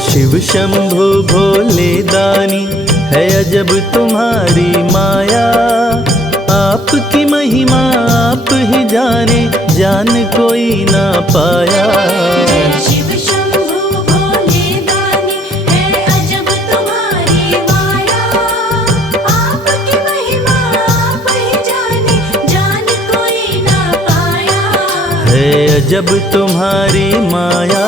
शिव शंभु भोले दानी, है अजब तुम्हारी माया। आपकी महिमा आप ही जाने, जान कोई ना पाया। शिव शंभु भोले दानी, है अजब तुम्हारी माया। आपकी महिमा आप ही जाने, जान कोई ना पाया। है अजब तुम्हारी माया।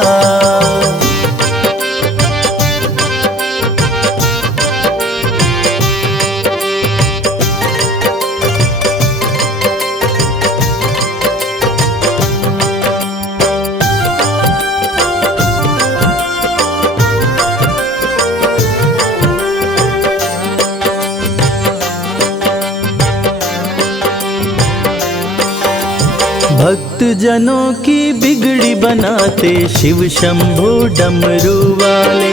भक्त जनों की बिगड़ी बनाते, शिव शंभु डमरू वाले।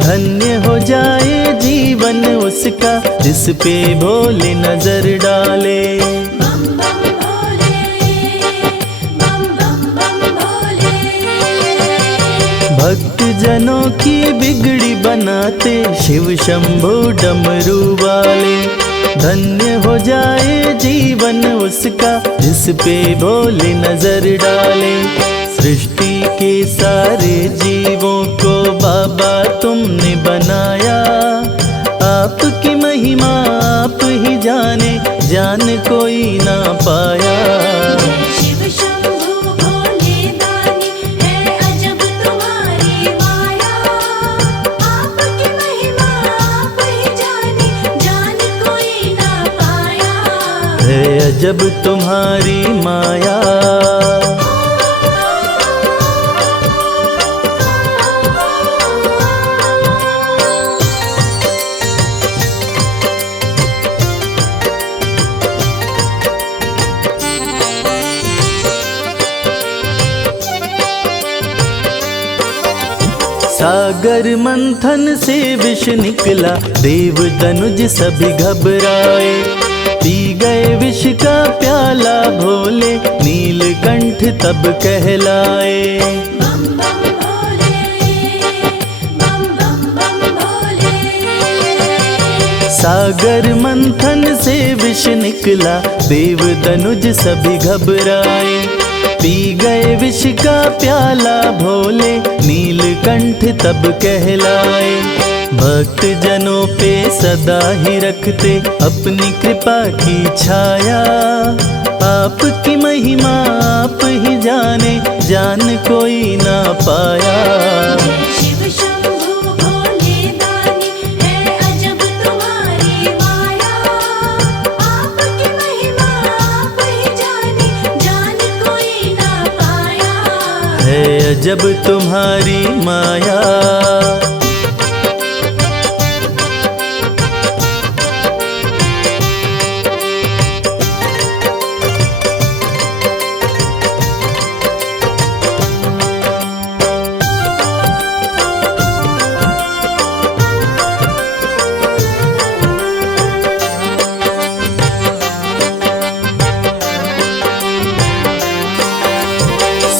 धन्य हो जाए जीवन उसका, जिस पे भोले नजर डाले। बम बम भोले, बम बम बम भोले। भक्त जनों की बिगड़ी बनाते, शिव शंभु डमरू वाले। धन्य हो जाए जीवन उसका, जिस पे भोले नजर डाले। सृष्टि के सारे जीवों को बाबा तुमने बनाया। आपकी महिमा आप ही जाने, जान कोई ना पाया। शिव शंभु भोले दानी, है अजब तुम्हारी माया। आपकी महिमा आप ही जाने, जान कोई ना पाया। है अजब तुम्हारी माया। सागर मंथन से विष निकला, देव दनुज सभी घबराए। पी गए विष का प्याला भोले, नीलकंठ तब कहलाए। बम बम भोले, बम बम बम भोले। सागर मंथन से विष निकला, देव दनुज सभी घबराए। पी गए विष का प्याला भोले, नीलकंठ तब कहलाए। भक्त जनों पे सदा ही रखते अपनी कृपा की छाया। आपकी महिमा आप ही जाने, जान कोई ना पाया। शिव शंभु भोले दानी, है अजब तुम्हारी माया। आपकी महिमा आप ही जाने, जान कोई ना पाया। है अजब तुम्हारी माया।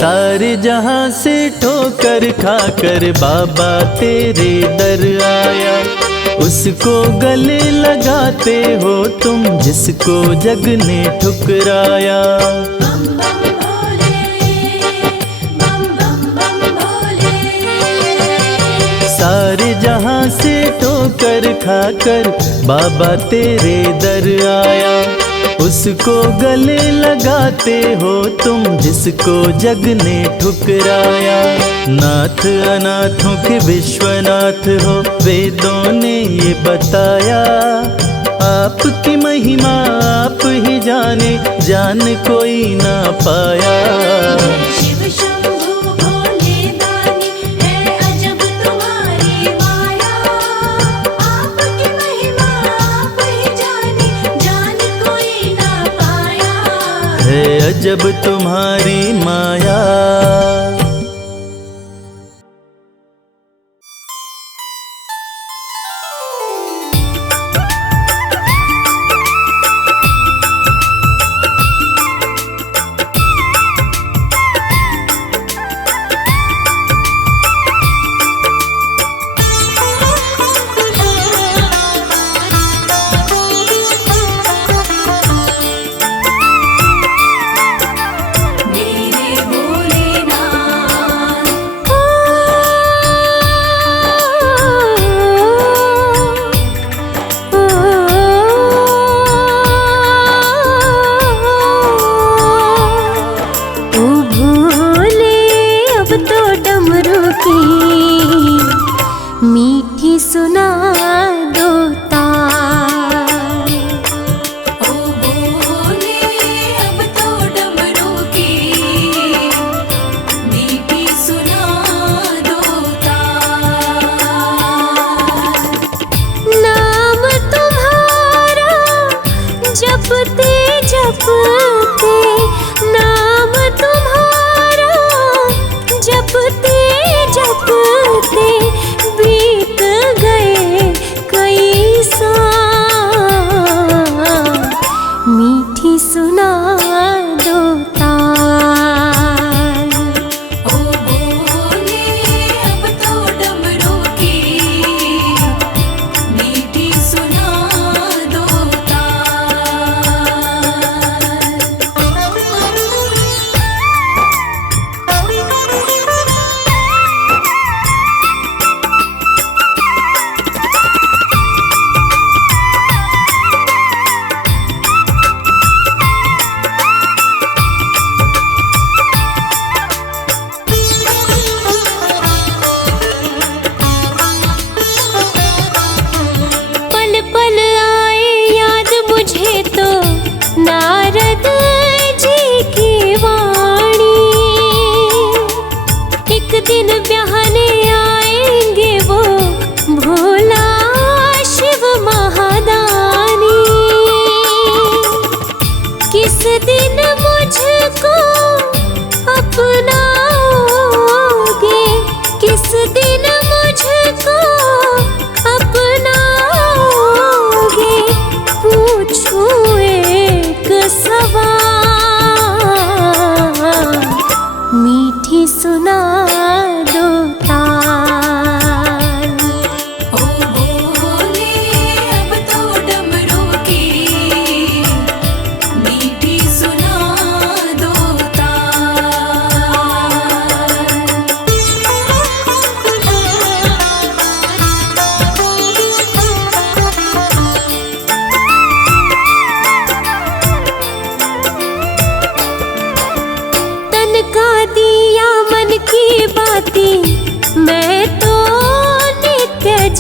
सारे जहां से ठोकर खाकर बाबा तेरे दर आया। उसको गले लगाते हो तुम, जिसको जग ने ठुकराया। बम बम भोले, बम बम बम भोले। सारे जहां से ठोकर खाकर बाबा तेरे दर आया। उसको गले लगाते हो तुम, जिसको जग ने ठुकराया। नाथ अनाथों के विश्वनाथ हो, वेदों ने ये बताया। आपकी महिमा आप ही जाने, जान कोई ना पाया। शिव शंभु भोले दानी, है अजब तुम्हारी माया। आपकी महिमा आप ही जाने, जान कोई ना पाया। है अजब तुम्हारी माया।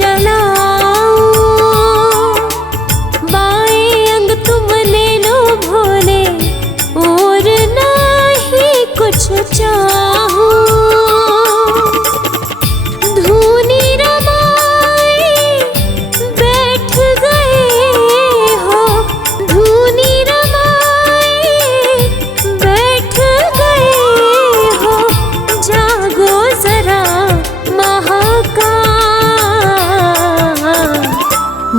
जलाऊं, बाएं अंग तुम ले लो भोले, और नहीं कुछ चाहूं। धूनी रमाए बैठ गए हो, धूनी रमाए बैठ गए हो, जागो जरा महाकाल,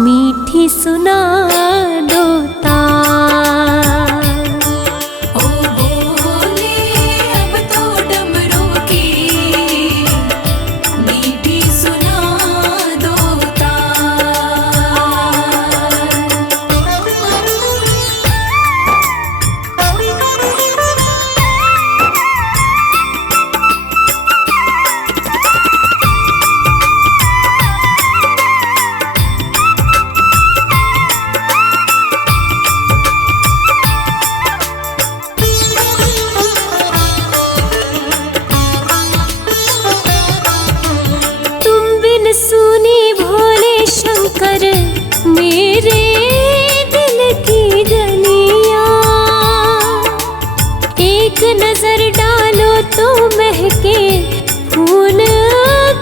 मीठी सुना दो ताल। ओ भोले अब तो डमरू की मीठी सुना दो तुम बिन सुनी भोले शंकर मेरे दिल की गलियां, एक नजर डालो तो महके फूल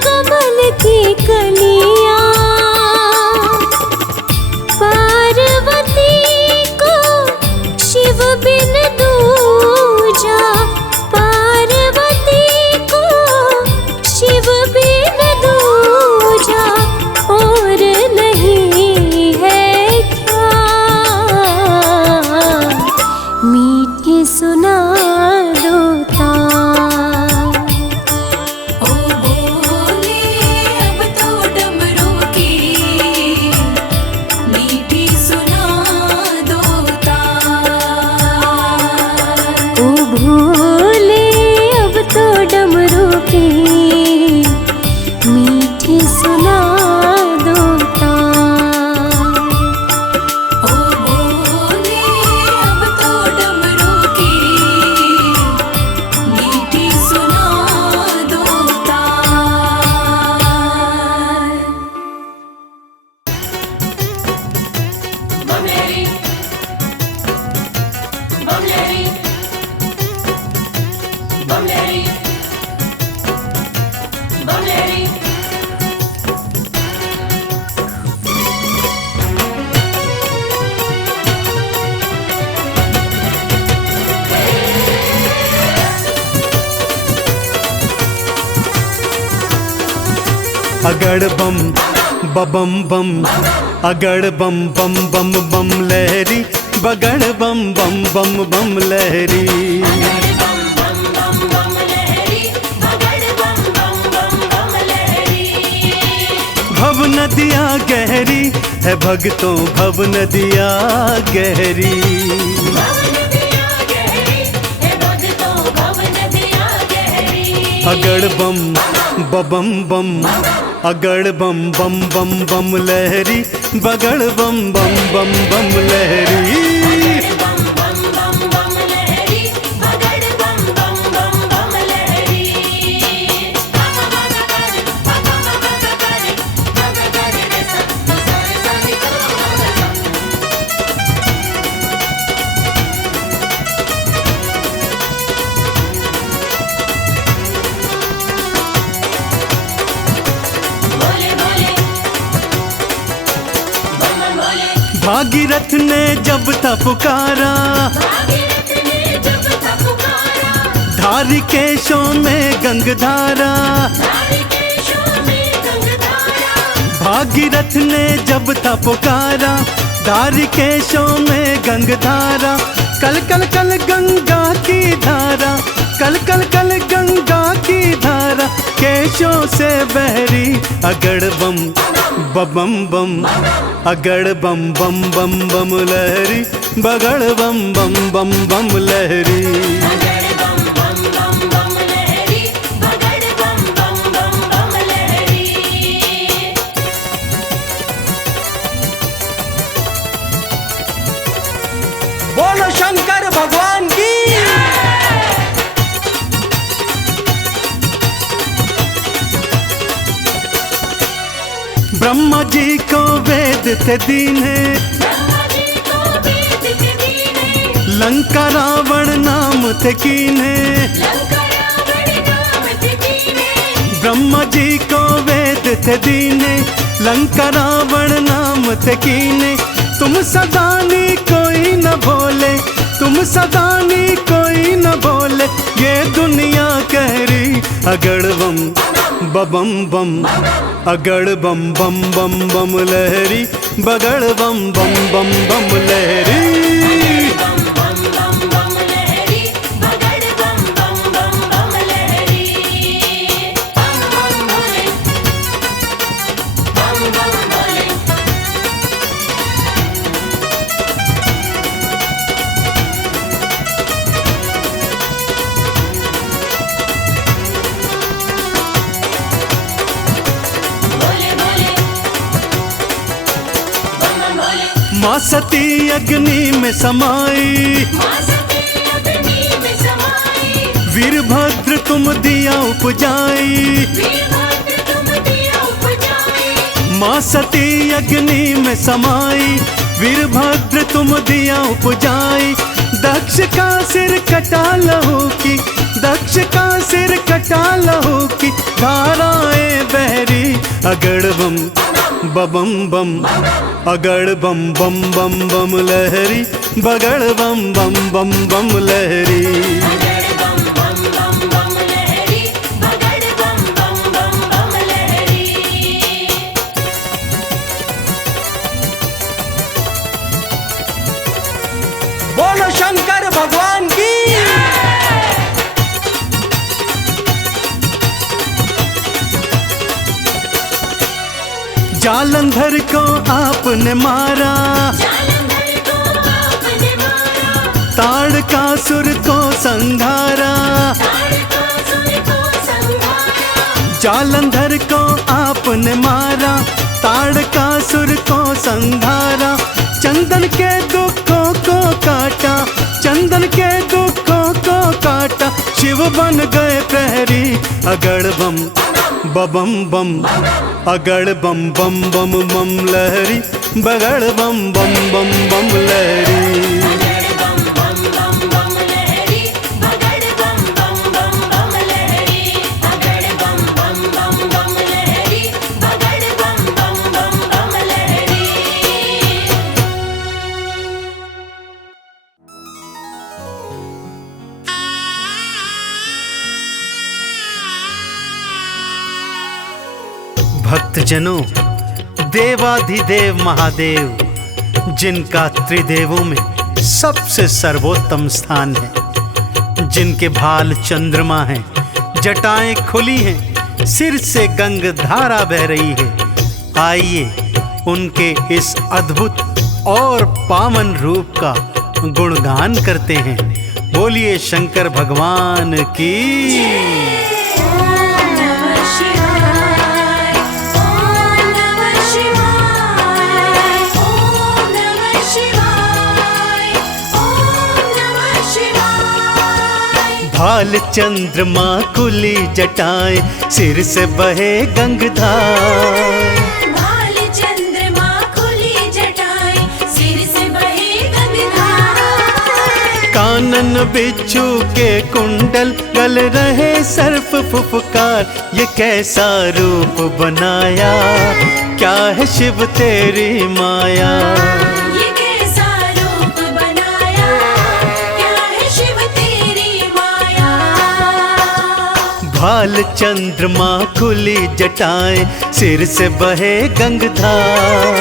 कमल की कलियां। पार्वती को शिव बिन दूजा, पार्वती को शिव बिन दूजा, और नहीं है क्या मीठी सुना दो ताल। ओ भोले अब तो डमरू की मीठी सुना दो ताल। ओ भोले अब तो डमरू की मीठी सुना दो ताल। ओ भोले अब तो डमरू की मीठी सुना दो ताल। बमलेरी बमलेरी बमलेरी बमलेरी। अगड़ बम बबम बम, अगड़ बम बम बम बम लहरी, बगड़ बम बम बम बम लहरी। भव नदिया गहरी है भक्तों, भव नदिया गहरी। अगड़ बम बबम बम, अगड़ बम बम बम बम लहरी, बगड़ बम बम बम बम लहरी। भागीरथ ने जब था पुकारा, धारी केशों में गंगधारा। भागीरथ ने जब था पुकारा, धारी केशों में गंगधारा। कल कल कल गंगा की धारा, कल कल कल गंगा की धारा, केशों से बहरी। अगड़ बम बबम बम, अगड़ बम बम बम बम लहरी, बगड़ बम बम बम बम लहरी। बोलो शंकर भगवान की। ब्रह्मा जी को वेद थे दीने, ब्रह्मा जी को वेद थे दीने, लंका रावण नाम थे कीने। लंका रावण नाम थे कीने, ब्रह्मा जी को वेद थे दीने, लंका रावण नाम थे कीने। तुम सदानी कोई न बोले, तुम सदानी कोई न बोले, ये दुनिया कह रही अगड़ बम बम बम, अगड़ बम बम बम बम लहरी, बगड़ बम बम बम बम लहरी। बम बम बम बम लहरी, बगड़ बम बम बम बम लहरी। बम बम भोले, बम बम भोले। भोले भोले, बम बम भोले। माँ सती अग्नि में समाई, माँ सती अग्नि में समाई, वीरभद्र तुम दिया उपजाई। वीरभद्र तुम दिया उपजाई। माँ सती अग्नि में समाई, वीरभद्र तुम दिया उपजाई। दक्ष का सिर कटा लहू की, दक्ष का सिर कटा लहू की, धाराएं बहरी अगड़ बम बम बम, अगड़ बम बम बम बम लहरी, बगड़ बम बम बम बम लहरी। बगड़ बम बम बम बम लहरी, बगड़ बम बम बम बम लहरी। बोलो शंकर भगवान की। जालंधर को आपने मारा, जालंधर को आपने मारा, ताड़कासुर को संघारा। ताड़कासुर को संहारा। जालंधर को आपने मारा, ताड़कासुर को संघारा। चंदन के दुखों को काटा, चंदन के दुखों को काटा। शिव बन गए प्रहरी अगड़ बम बम बम, अगड़ बम बम बम बम लहरी, बगड़ बम बम बम बम लहरी। बगड़ बम बम बम बम लहरी, बगड़ बम बम बम बम लहरी। बगड़ बम बम बम बम लहरी, बगड़ बम बम बम बम लहरी। भक्तजनों, देवाधिदेव महादेव, जिनका त्रिदेवों में सबसे सर्वोत्तम स्थान है, जिनके भाल चंद्रमा हैं, जटाएं खुली हैं, सिर से गंग धारा बह रही है। आइए उनके इस अद्भुत और पावन रूप का गुणगान करते हैं। बोलिए शंकर भगवान की। ओम नमः शिवाय, ओम नमः शिवाय, ओम नमः शिवाय, ओम नमः शिवाय। भाल चंद्रमा खुली जटाएं, सिर से बहे गंगधार। भाल चंद्रमा खुली जटाएं, सिर से बहे गंगाधार। कानन बिच्छू के कुंडल, गल रहे सर्प फुफकार। ये कैसा रूप बनाया, क्या है शिव तेरी माया। ये कैसा रूप बनाया, क्या है शिव तेरी माया। भाल चंद्रमा खुली जटाएं, सिर से बहे गंगधार।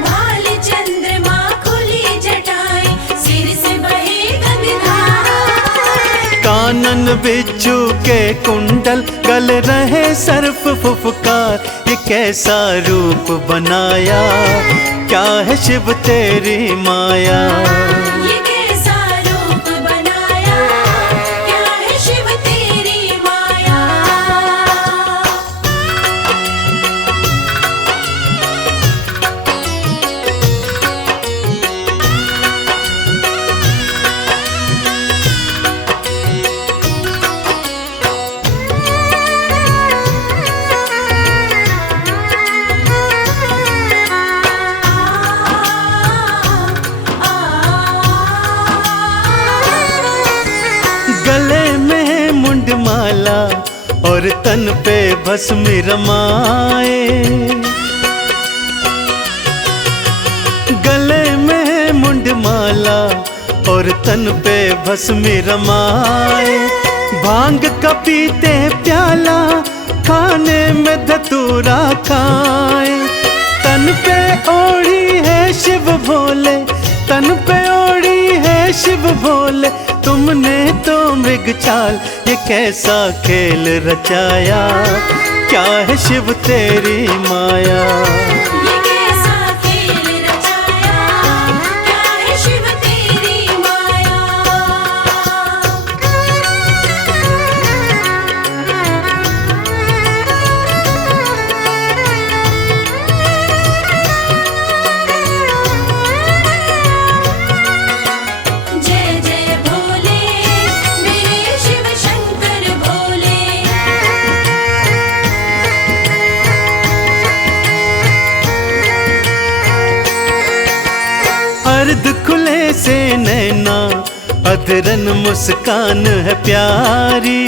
भाल चंद्रमा खुली जटाएं, सिर से बहे गंगाधार। कानन बिच्छू के कुंडल, गल रहे सर्प फुफकार। ये कैसा रूप बनाया, क्या है शिव तेरी माया। ये कैसा रूप बनाया, क्या है शिव तेरी माया। माला और तन पे भस्म रमाए, गले में मुंड माला और तन पे भस्म रमाए। भांग का पीते प्याला, खाने में धतूरा खाए। तन पे ओढ़ी है शिव भोले, तन पे ओढ़ी है शिव भोले। तुमने तो मृग चाल ये कैसा खेल रचाया, क्या है शिव तेरी माया। ये कैसा खेल रचाया, क्या है शिव तेरी माया। जय जय भोले मेरे शिव शंकर भोले। अर्ध खुले से नैना, अधरन मुस्कान है प्यारी।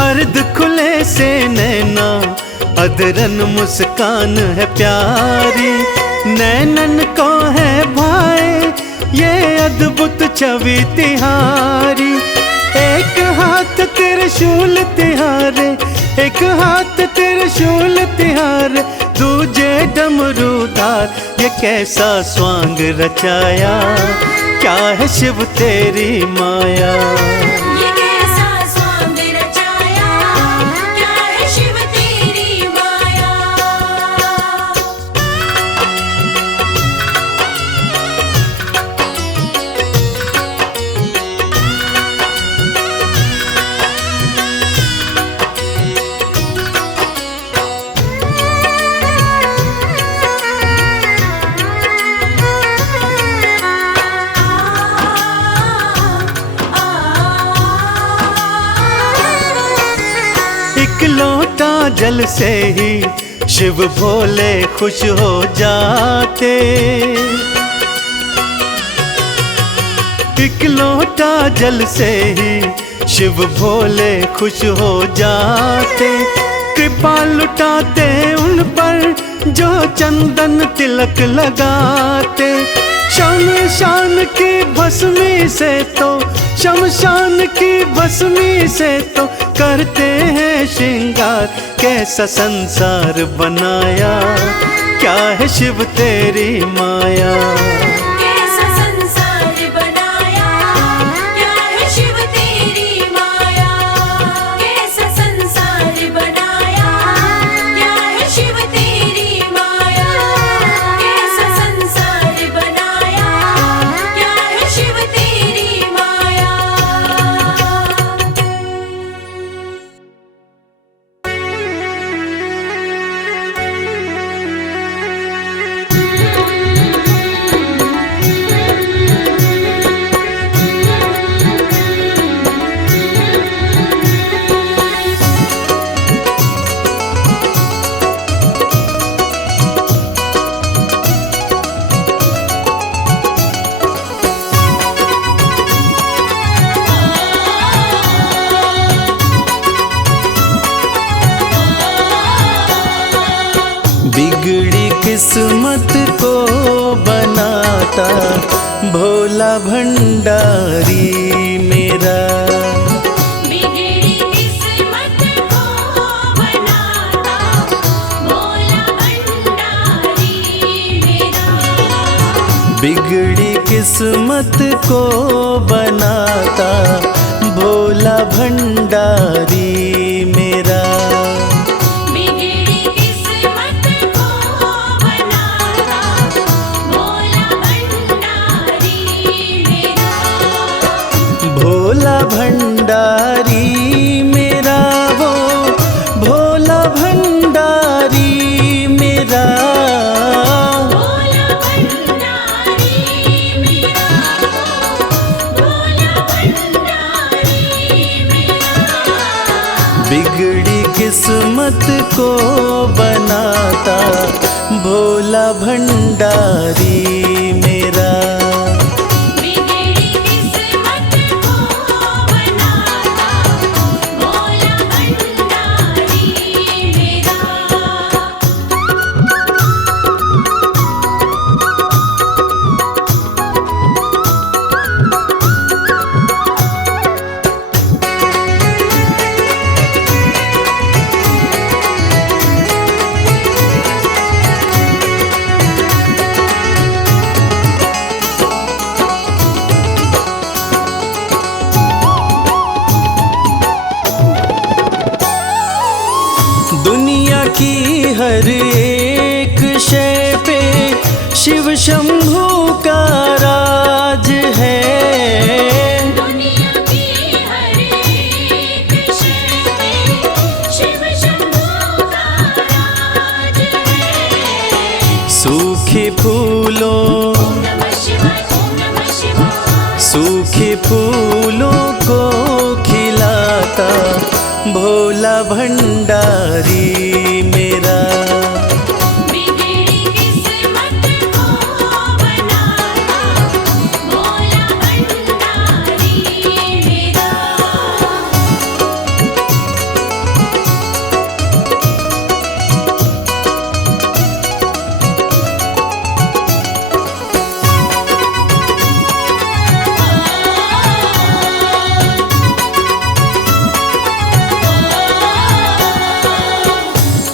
अर्ध खुले से नैना, अधरन मुस्कान है प्यारी। नैनन को है भाई ये अद्भुत छवि तिहारी। एक हाथ त्रिशूल तिहारे, एक हाथ त्रिशूल तिहारे, दूजे डमरूदार ये कैसा स्वांग रचाया, क्या है शिव तेरी माया। ये कैसा स्वांग रचाया, क्या है शिव तेरी माया। एक लोटा जल से ही शिव भोले खुश हो जाते। एक लोटा जल से ही शिव भोले खुश हो जाते। कृपा लुटाते उन पर जो चंदन तिलक लगाते। शमशान की भस्मी से तो, शमशान की भस्मी से तो करते हैं श्रृंगार। कैसा संसार बनाया, क्या है शिव तेरी माया। कैसा संसार बनाया, क्या है शिव तेरी माया। कैसा संसार बनाया, क्या है शिव तेरी माया। कैसा संसार बनाया, क्या है शिव तेरी माया। बिगड़ी किस्मत को बनाता भोला भंडारी मेरा। बिगड़ी किस्मत को बनाता भोला भंडारी मेरा। बिगड़ी किस्मत को बनाता भोला भंडारी मेरा। बिगड़ी किस्मत को बनाता भोला भंडारी मेरा। भोला भंडारी मेरा, वो भोला भंडारी मेरा। भोला भंडारी मेरा। भोला भंडारी मेरा। बिगड़ी किस्मत को बनाता भोला भंडारी मेरा। बिगड़ी किस्मत को हर एक शय पे शिव शंभू का राज है। दुनिया की हर एक शय पे शिव शंभू का राज है। सूखे फूलों ओम नमः शिवाय, ओम नमः शिवाय। सूखे फूलों को खिलाता भोला भंडारी मेरा। बिगड़ी किस्मत को बनाता भोला भंडारी मेरा।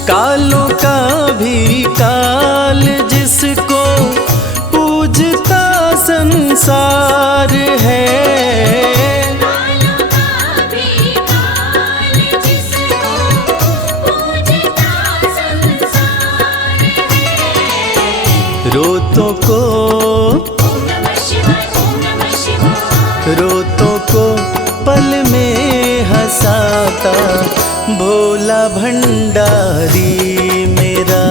कालों का भी काल जिसको पूजता संसार है। कालों का भी काल जिसको पूजता संसार है। रोतों को ओम नमः शिवाय, ओम नमः शिवाय। रोतों को पल में हंसाता भोला भंडारी मेरा।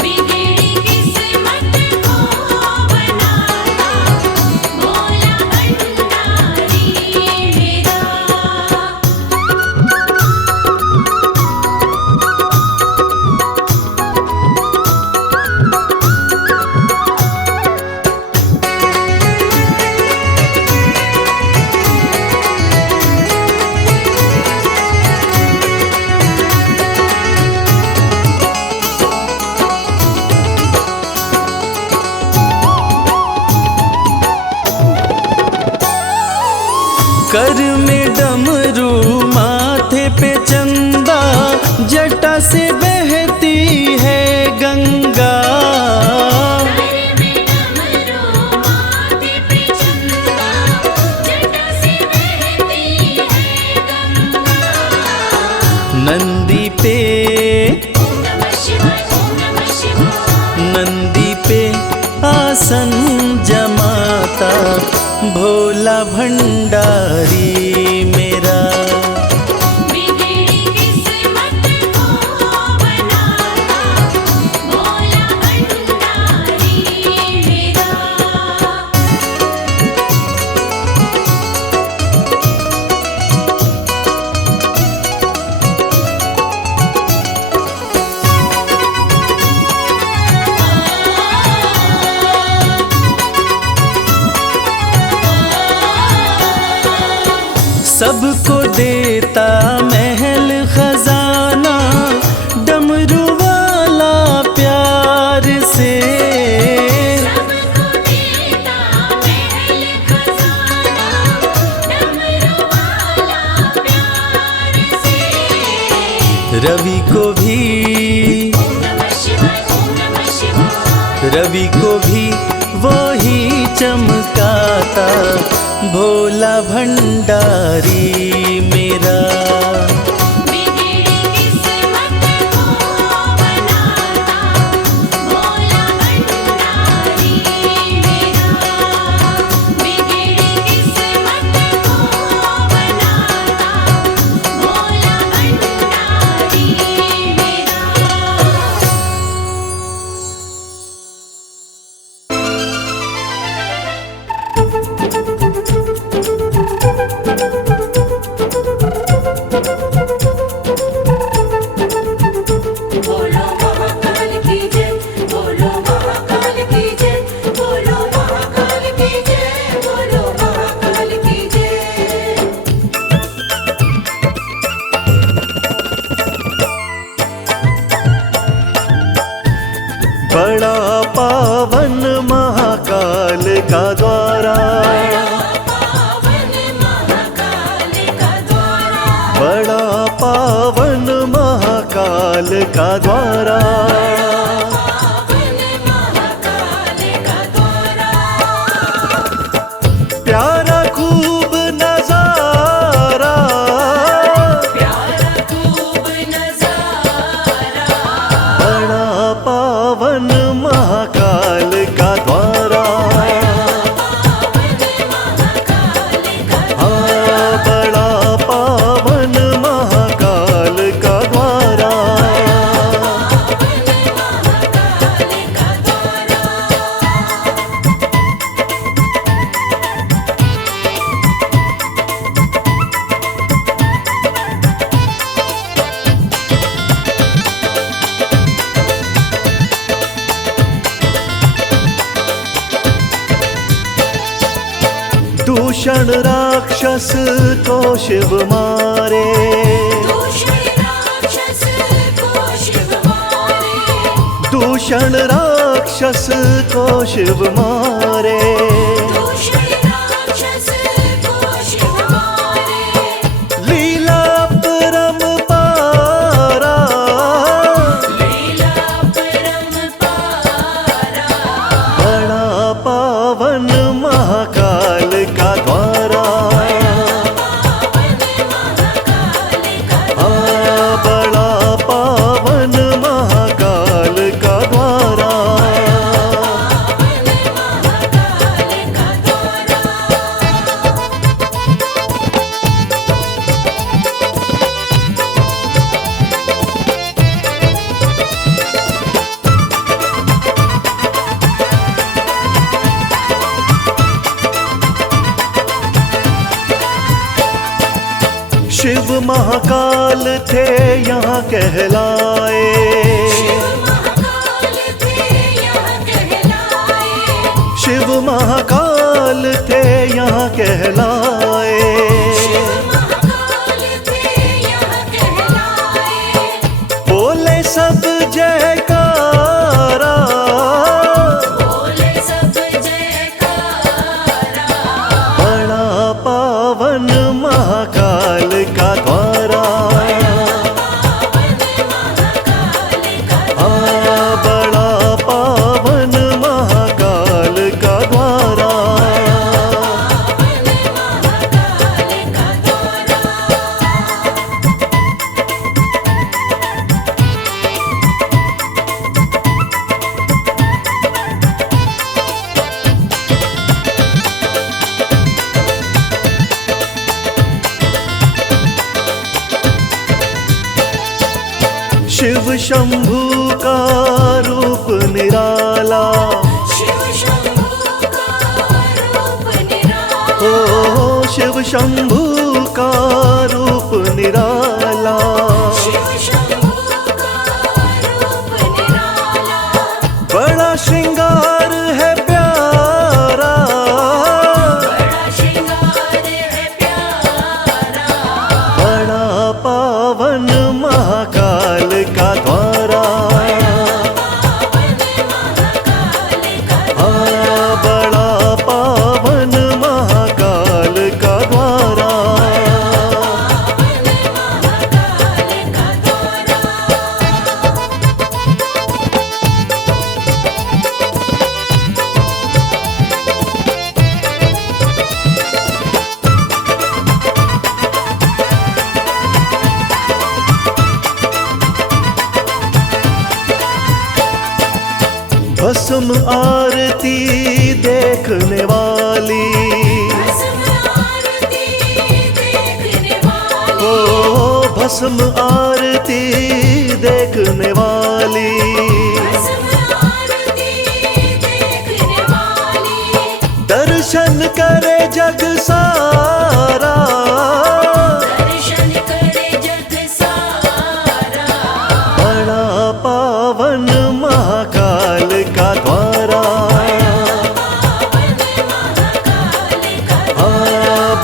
बिगड़ी किस्मत को बनाता भोला भंडारी मेरा। कर में डमरू माथे पे चंदा जटा से बहती है गंगा। घर में डमरू माथे पे चंदा जटा से बहती है गंगा। नंदी पे ओम नमः शिवाय, ओम नमः शिवाय। नंदी पे आसन जमाता भोला भंडारी मेरा। बिगड़ी किस्मत को बनाता भोला भंडारी मेरा। सबको देता महल खजाना डमरू वाला प्यार से। सबको देता महल खजाना डमरू वाला प्यार से। रवि को भी ओम नमः शिवाय, ओम नमः शिवाय। रवि को भी वो ही चमकाता भोला भंडारी मेरा। बिगड़ी किस्मत को बनाता भोला भंडारी मेरा। बिगड़ी किस्मत को बनाता भोला भंडारी मेरा। बोलो महाकाल की जय, बोलो महाकाल की जय, बोलो महाकाल की जय, बोलो महाकाल की जय। बड़ा पावन महाकाल का द्वारा। पावन महाकाल का द्वारा। बड़ा पावन महाकाल का द्वारा। पावन महाकाल का द्वारा। प्यारा खूब नजारा। प्यारा खूब नजारा। दूषण राक्षस को शिव मारे, दूषण राक्षस को शिव मारे, दूषण राक्षस को शिव मारे। दूषण राक्षस को शिव मारे, लीला परम्पारा, लीला परम्पारा, बड़ा पावन महाकाल का द्वारा, बड़ा पावन महाकाल का द्वारा। शिव महाकाल थे यहाँ कहलाए, शिव महाकाल थे यहाँ कहलाए, शिव महाकाल थे यहाँ कहलाए। शिव महाकाल थे यहाँ कहलाए, बोले सब जयकारा, बोले सब जयकारा, बड़ा पावन महाकाल का द्वारा, बड़ा पावन महाकाल का द्वारा। शिव शंभू का रूप निराला, शिव शंभू का रूप निराला, ओ शिव शंभू का रूप निराला। शिव शंभू का रूप निराला, बड़ा श्रृंगार है प्यारा, बड़ा श्रृंगार है प्यारा, बड़ा पावन महाकाल का द्वारा, बड़ा पावन महाकाल का द्वारा। भस्म आरती देखने वाली, भस्म आरती देखने वाली, ओ भस्म आरती देखने वाली। भस्म आरती देखने वाली, दर्शन करे जग सारा, दर्शन करे जग सारा, बड़ा पावन महाकाल का द्वारा,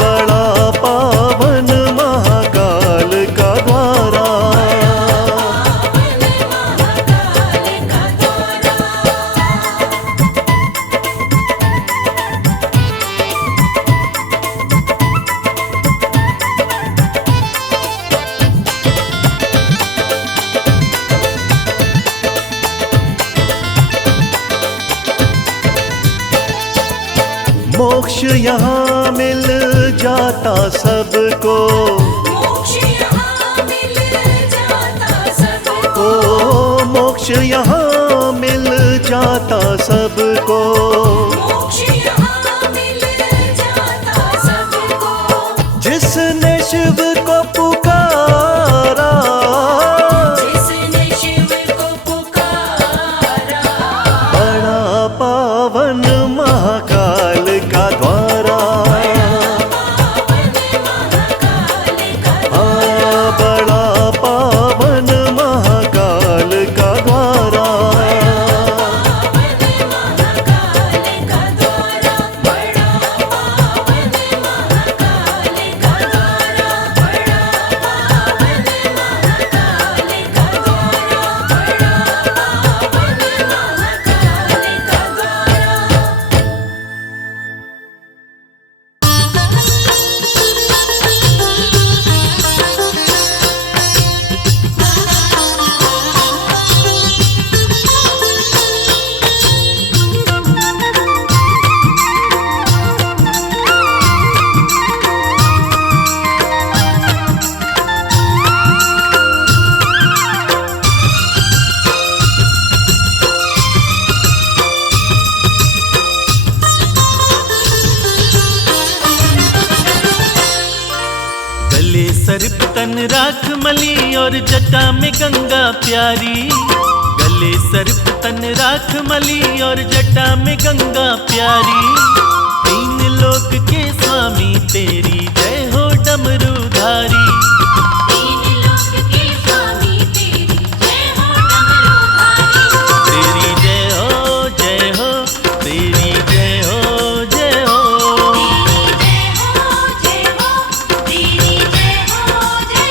बड़ा पावन महाकाल का द्वारा। मोक्ष यहाँ मिल जाता सबको, मोक्ष यहाँ मिल जाता सबको, ओ मोक्ष यहाँ मिल जाता सबको। मोक्ष यहाँ मिल जाता सबको, जिसने शिव को पुकारा, जिसने शिव को पुकारा, बड़ा पावन महाकाल का द्वारा, बड़ा पावन महाकाल का द्वारा। महाकाल का द्वारा, बड़ा पावन सर्प तन राख मली और जटा में गंगा प्यारी। गले सर्प तन राख मली और जटा में गंगा प्यारी। तीन लोक के स्वामी तेरी जय हो डमरूधारी। तीन लोक के स्वामी तेरी जय हो डमरूधारी। तेरी जय हो जय हो, तेरी जय हो जय हो। तेरी जय हो तेरी जय हो जय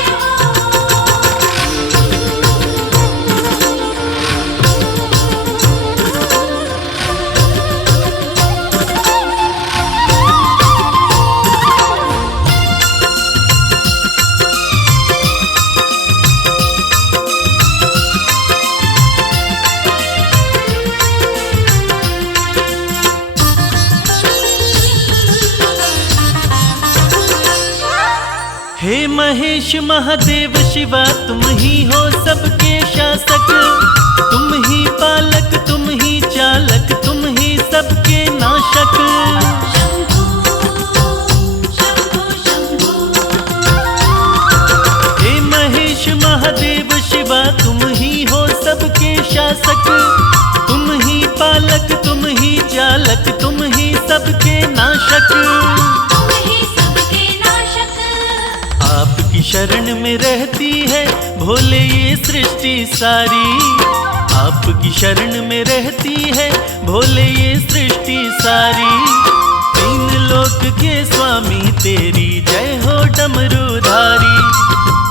हे महेश महादेव शिवा तुम ही हो सबके शासक। तुम ही पालक तुम ही चालक तुम ही सबके नाशक। शंभू शंभू शंभू। हे महेश महादेव शिवा तुम ही हो सबके शासक। तुम ही पालक तुम ही चालक तुम ही सबके नाशक। तुम ही सबके नाशक। आपकी शरण में रहती है भोले ये सृष्टि सारी। आपकी शरण में रहती है भोले ये सृष्टि सारी। तीन लोक के स्वामी तेरी जय हो डमरूधारी।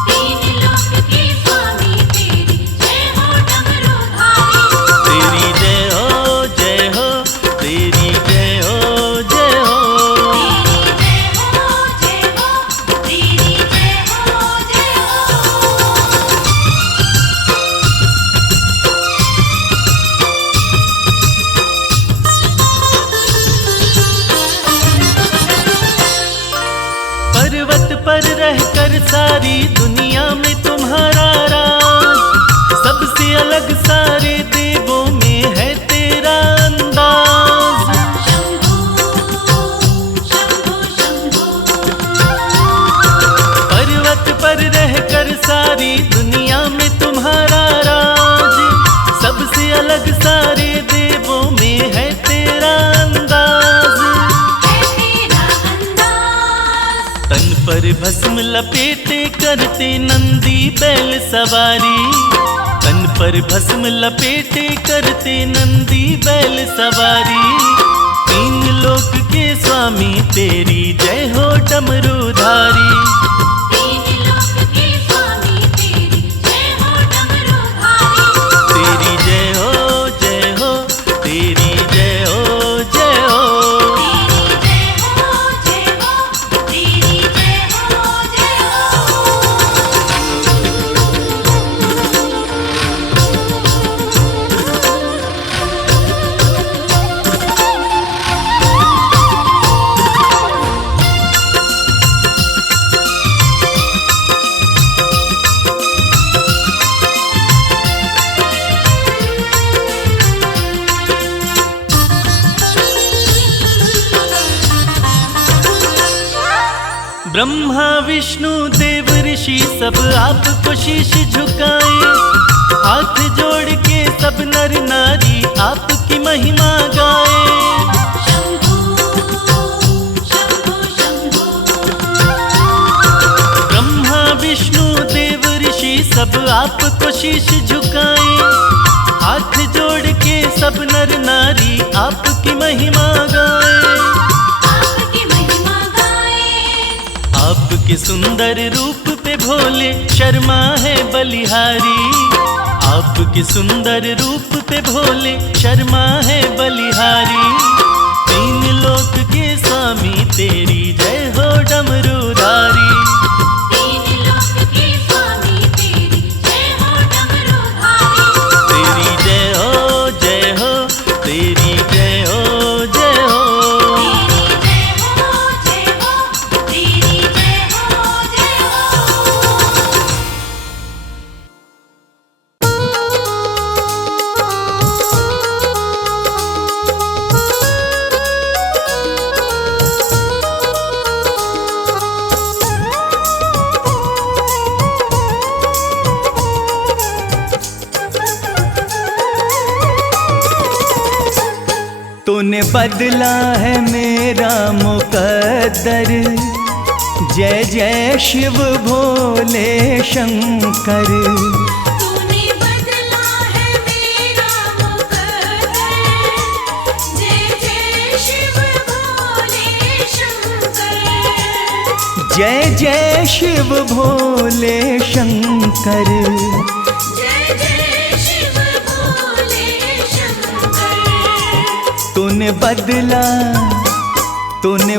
तीन लोक के स्वामी तेरी जय हो डमरूधारी। तेरी जय हो जय हो, तेरी जय हो जय हो। तेरी जय हो जय हो तेरी जय हो जय हो। पर्वत पर रहकर सारी दुनिया में तुम्हारा राज। सबसे अलग सारे देवों में है तेरा अंदाज। शंभू शंभू शंभू। पर्वत पर रहकर सारी दुनिया में तुम्हारा राज। सबसे अलग सारे देवों में है तेरा अंदाज। है तेरा अंदाज। तन पर भस्म लपेटे करते नंदी बैल सवारी। तन पर भस्म लपेटे करते नंदी बैल सवारी। तीन लोक के स्वामी तेरी जय हो डमरूधारी। तीन लोक के स्वामी तेरी जय हो डमरूधारी। तेरी जय हो जय हो, तेरी जय हो जय हो। तेरी जय हो जय हो तेरी जय हो जय ब्रह्मा विष्णु देव ऋषि सब आपको शीश झुकाए। हाथ जोड़ के सब नर नारी आपकी महिमा गाए। शंभू शंभू शंभू। ब्रह्मा विष्णु देव ऋषि सब आपको शीश झुकाए। हाथ जोड़ के सब नर नारी आपकी महिमा गाए। आपकी महिमा गाए। आपके सुंदर रूप पे भोले शर्मा है बलिहारी। आपके सुंदर रूप पे भोले शर्मा है बलिहारी। तीन लोक के स्वामी तेरी जय हो डमरूधारी। तीन लोक के स्वामी तेरी जय हो डमरूधारी। तेरी जय हो जय हो, तेरी जय हो जय हो। तेरी जय हो जय हो तेरी जय हो जय हो। बदला है मेरा मुकद्दर। जय जय शिव भोले शंकर। तूने बदला है मेरा मुकद्दर। जय जय शिव भोले शंकर। जय जय शिव भोले शंकर। जय जय शिव भोले शंकर। तूने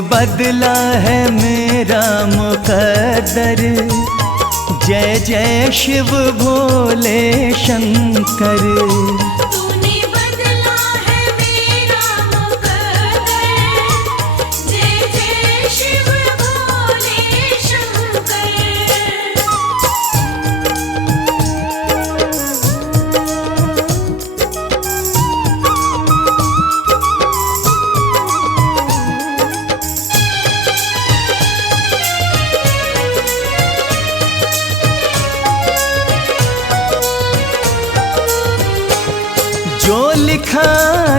बदला है मेरा मुकद्दर। जय जय शिव भोले शंकर। तूने बदला है मेरा मुकद्दर। जय जय शिव भोले शंकर। जो लिखा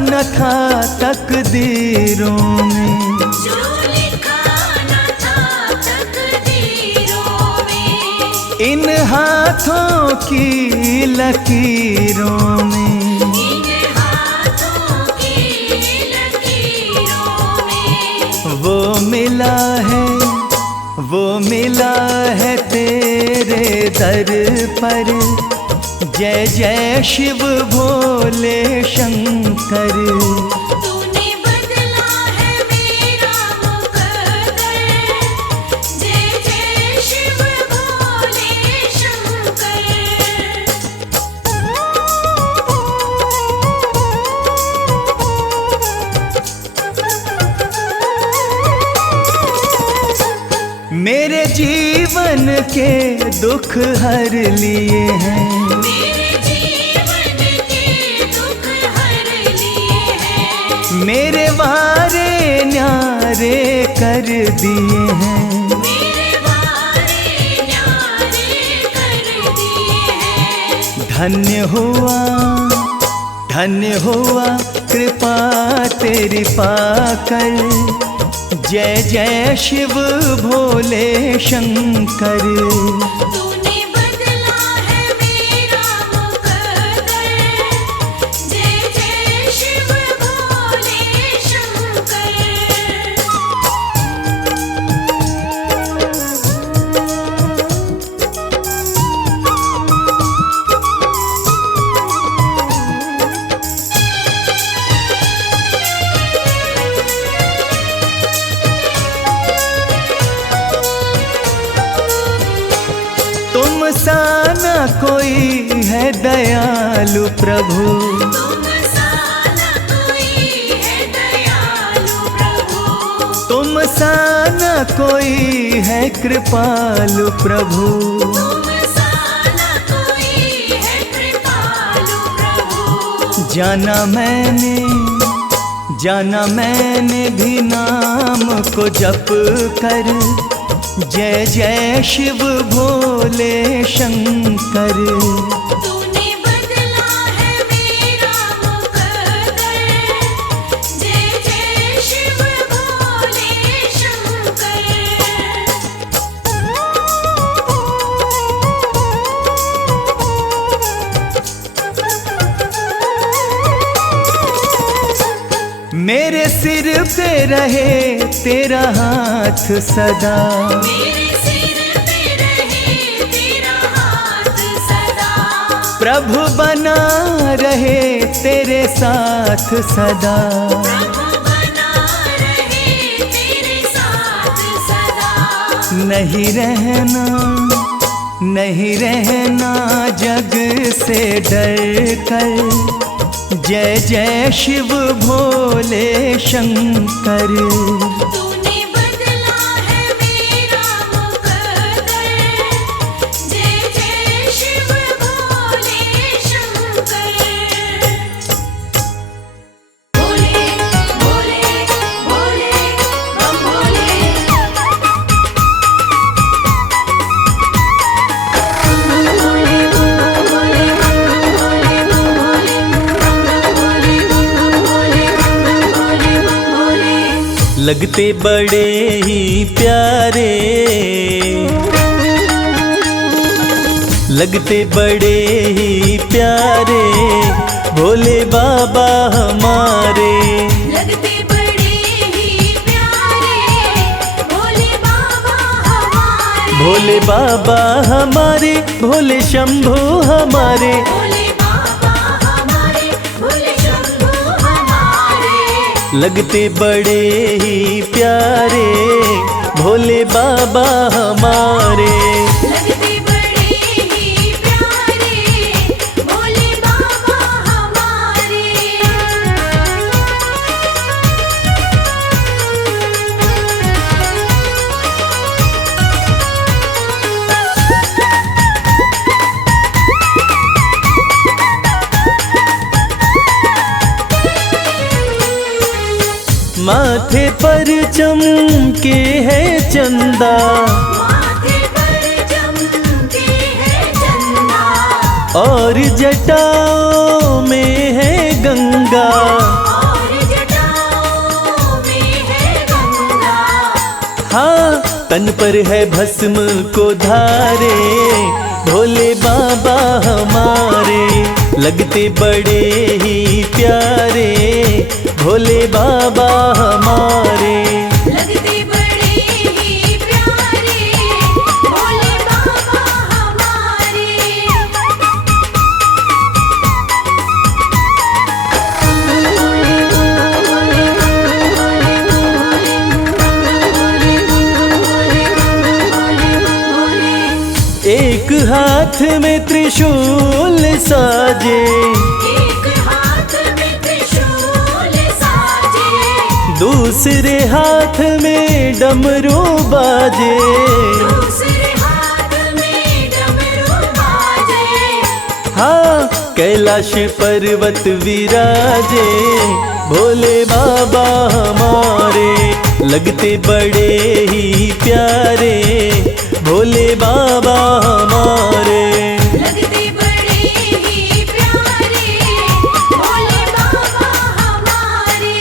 न था तकदीरों में, जो लिखा न था तकदीरों में, इन हाथों की लकीरों में, इन हाथों की लकीरों में, वो मिला है तेरे दर पर। जय जय शिव भोले शंकर। तूने बदला है मेरा मुकद्दर। जय जय शिव भोले शंकर। मेरे जीवन के दुख हर लिए हैं, मेरे जीवन के दुख हर लिए हैं। मेरे वारे न्यारे कर दिए हैं। मेरे वारे न्यारे कर दिए हैं। धन्य हुआ कृपा तेरी पाकर। जय जय शिव भोले शंकर। तूने बदला है मेरा मुकद्दर। जय जय शिव भोले शंकर। तुम सा न कोई है दयालु प्रभु। तुम सा न कोई है दयालु प्रभु। तुम सा न कोई है कृपालु प्रभु। तुम सा न कोई है कृपालु प्रभु। जाना मैंने भी नाम को जप कर। जय जय शिव भोले शंकर। तूने बदला है मेरा मुकद्दर। जय जय शिव भोले शंकर। मेरे सिर पे रहे तेरा हाथ सदा। मेरे सिर पे रहे तेरा हाथ सदा। प्रभु बना रहे तेरे साथ सदा। प्रभु बना रहे तेरे साथ सदा। नहीं रहना जग से डर कर। जय जय शिव भोले शंकर। तूने बदला है मेरा मुकद्दर। जय जय शिव भोले शंकर। भोले भोले भोले बम भोले। भोले भोले भोले भोले भोले भोले भोले भोले। लगते बड़े ही प्यारे, लगते बड़े ही प्यारे भोले बाबा हमारे। लगते बड़े ही प्यारे भोले बाबा हमारे। भोले बाबा हमारे, भोले शंभू हमारे। भोले बाबा हमारे, भोले शंभू हमारे। लगते बड़े ही प्यारे भोले बाबा हमारे। लगते बड़े ही प्यारे भोले बाबा हमारे। माथे पर चमके है चंदा, माथे पर चमके है चंदा। और जटाओं में है गंगा। और जटाओं में है गंगा। हाँ, तन पर है भस्म को धारे भोले बाबा हमारे। लगते बड़े ही प्यारे भोले बाबा हमारे। लगते बड़े ही प्यारे भोले बाबा हमारे। एक हाथ में त्रिशूल साजे, एक हाथ में त्रिशूल साजे। दूसरे हाथ में डमरू बाजे। दूसरे हाथ में डमरू बाजे। हाँ, कैलाश पर्वत विराजे भोले बाबा हमारे। लगते बड़े ही प्यारे भोले बाबा हमारे। लगते बड़े ही प्यारे भोले बाबा हमारे।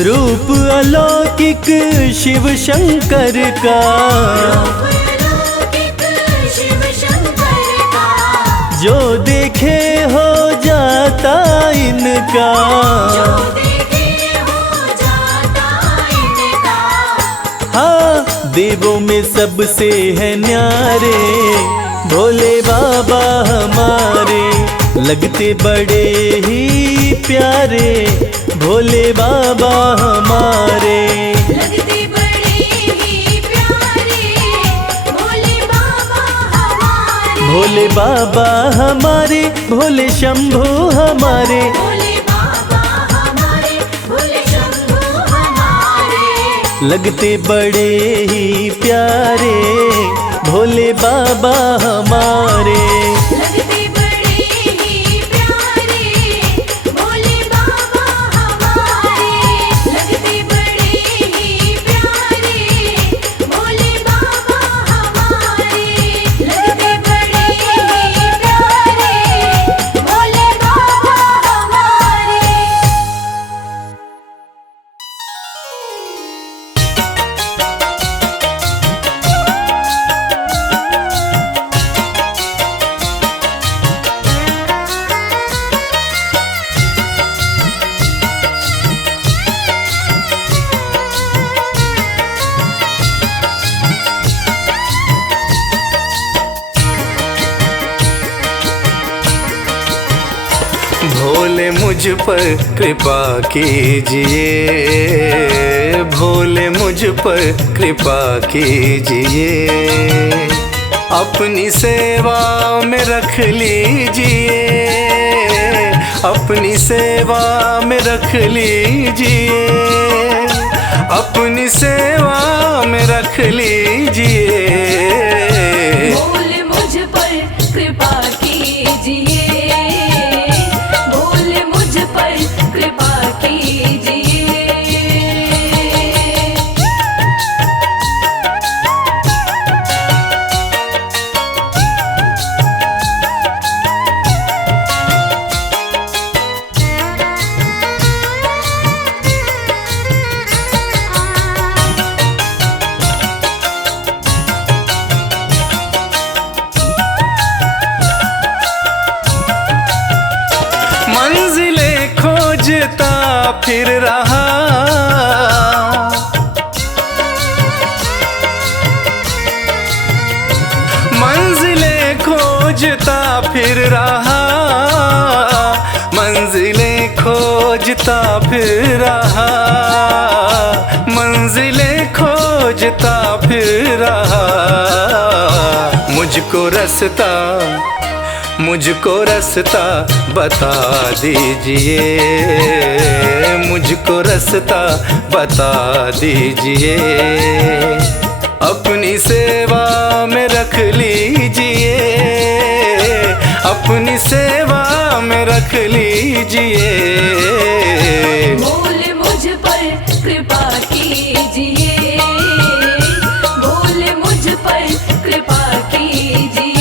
रूप अलौकिक शिव शंकर का, अलौकिक शिव शंकर का। जो देखे हो जाता इनका। जो देखे हो जाता इनका। हाँ, देवों में सबसे है न्यारे भोले बाबा हमारे। लगते बड़े ही प्यारे भोले बाबा हमारे। लगते बड़े ही प्यारे भोले बाबा हमारे। भोले बाबा हमारे, भोले शंभू हमारे। भोले बाबा हमारे, भोले शंभू हमारे। लगते बड़े ही प्यारे भोले बाबा हमारे। लगते बड़े ही प्यारे भोले बाबा हमारे। लगते बड़े ही प्यारे भोले बाबा हमारे। लगते बड़े ही प्यारे भोले बाबा हमारे। भोले मुझ पर कृपा कीजिए, भोले मुझ पर कृपा कीजिए। अपनी सेवा में रख लीजिए, अपनी सेवा में रख लीजिए, अपनी सेवा में रख लीजिए। भोले मुझ पर कृपा कीजिए, भोले मुझ पर कृपा कीजिए। फिर रहा, मंजिलें खोजता फिर रहा, मंजिलें खोजता फिर रहा, मंजिलें खोजता फिर रहा। मुझको रास्ता बता दीजिए, मुझको रास्ता बता दीजिए, अपनी सेवा में रख लीजिए, अपनी सेवा में रख लीजिए। बोल मुझ पर कृपा कीजिए, बोल मुझ पर कृपा कीजिए।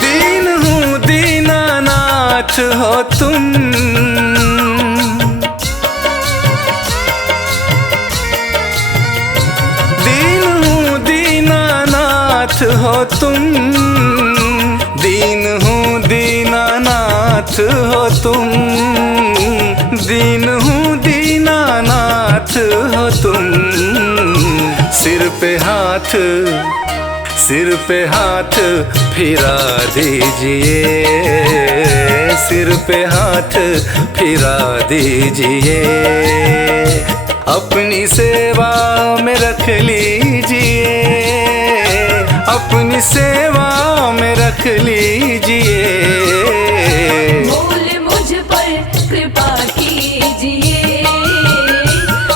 दीन हूँ दीनानाथ हो तुम, दीन हूँ दीनानाथ हो तुम, दीन हूँ दीनानाथ हो तुम, दीन हूँ दीनानाथ हो तुम। सिर पे हाथ फिरा दीजिए, सिर पे हाथ फिरा दीजिए, अपनी सेवा में रख लीजिए, अपनी सेवा में रख लीजिए। बोल मुझ पर कृपा कीजिए,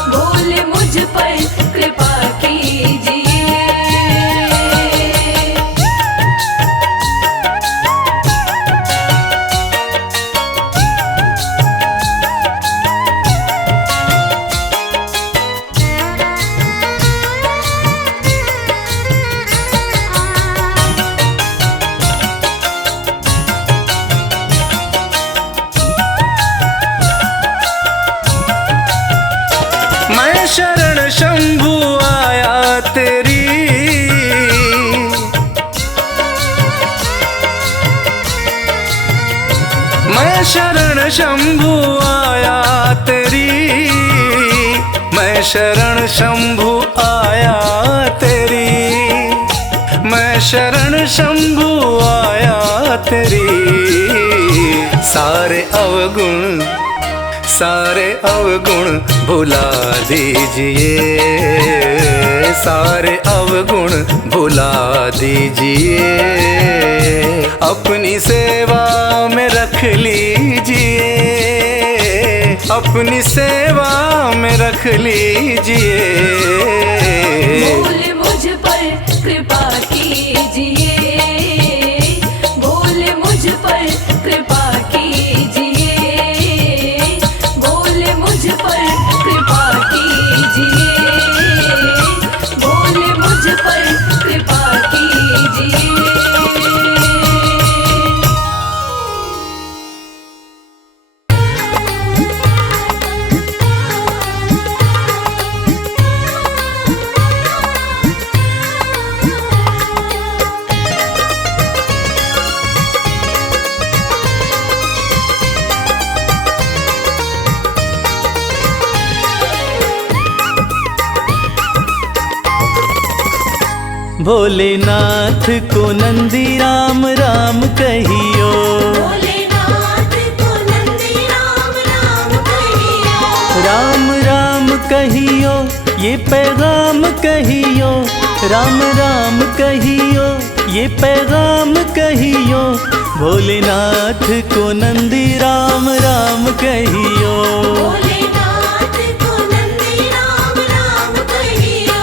बोल मुझ पर कृपा कीजिए। मैं शरण शंभू आया तेरी, मैं शरण शंभू आया तेरी, मैं शरण शंभू आया तेरी, मैं शरण शंभू आया तेरी। सारे अवगुण भुला दीजिए, सारे अवगुण भुला दीजिए, अपनी सेवा में रख लीजिए, अपनी सेवा में रख लीजिए। बोल मुझ पर कृपा कीजिए, बोल मुझ पर कृपा कीजिए, बोल मुझ पर कृपा कीजिए, बोल मुझ पर कृपा कीजिए। भोलेनाथ को नंदी राम राम कहियो, भोलेनाथ को नंदी राम राम कहियो, राम राम कहियो, ये पैगाम कहियो, राम राम कहियो, ये पैगाम कहियो, भोलेनाथ को नंदी राम राम कहियो। भोलेनाथ को नंदी राम राम कहियो।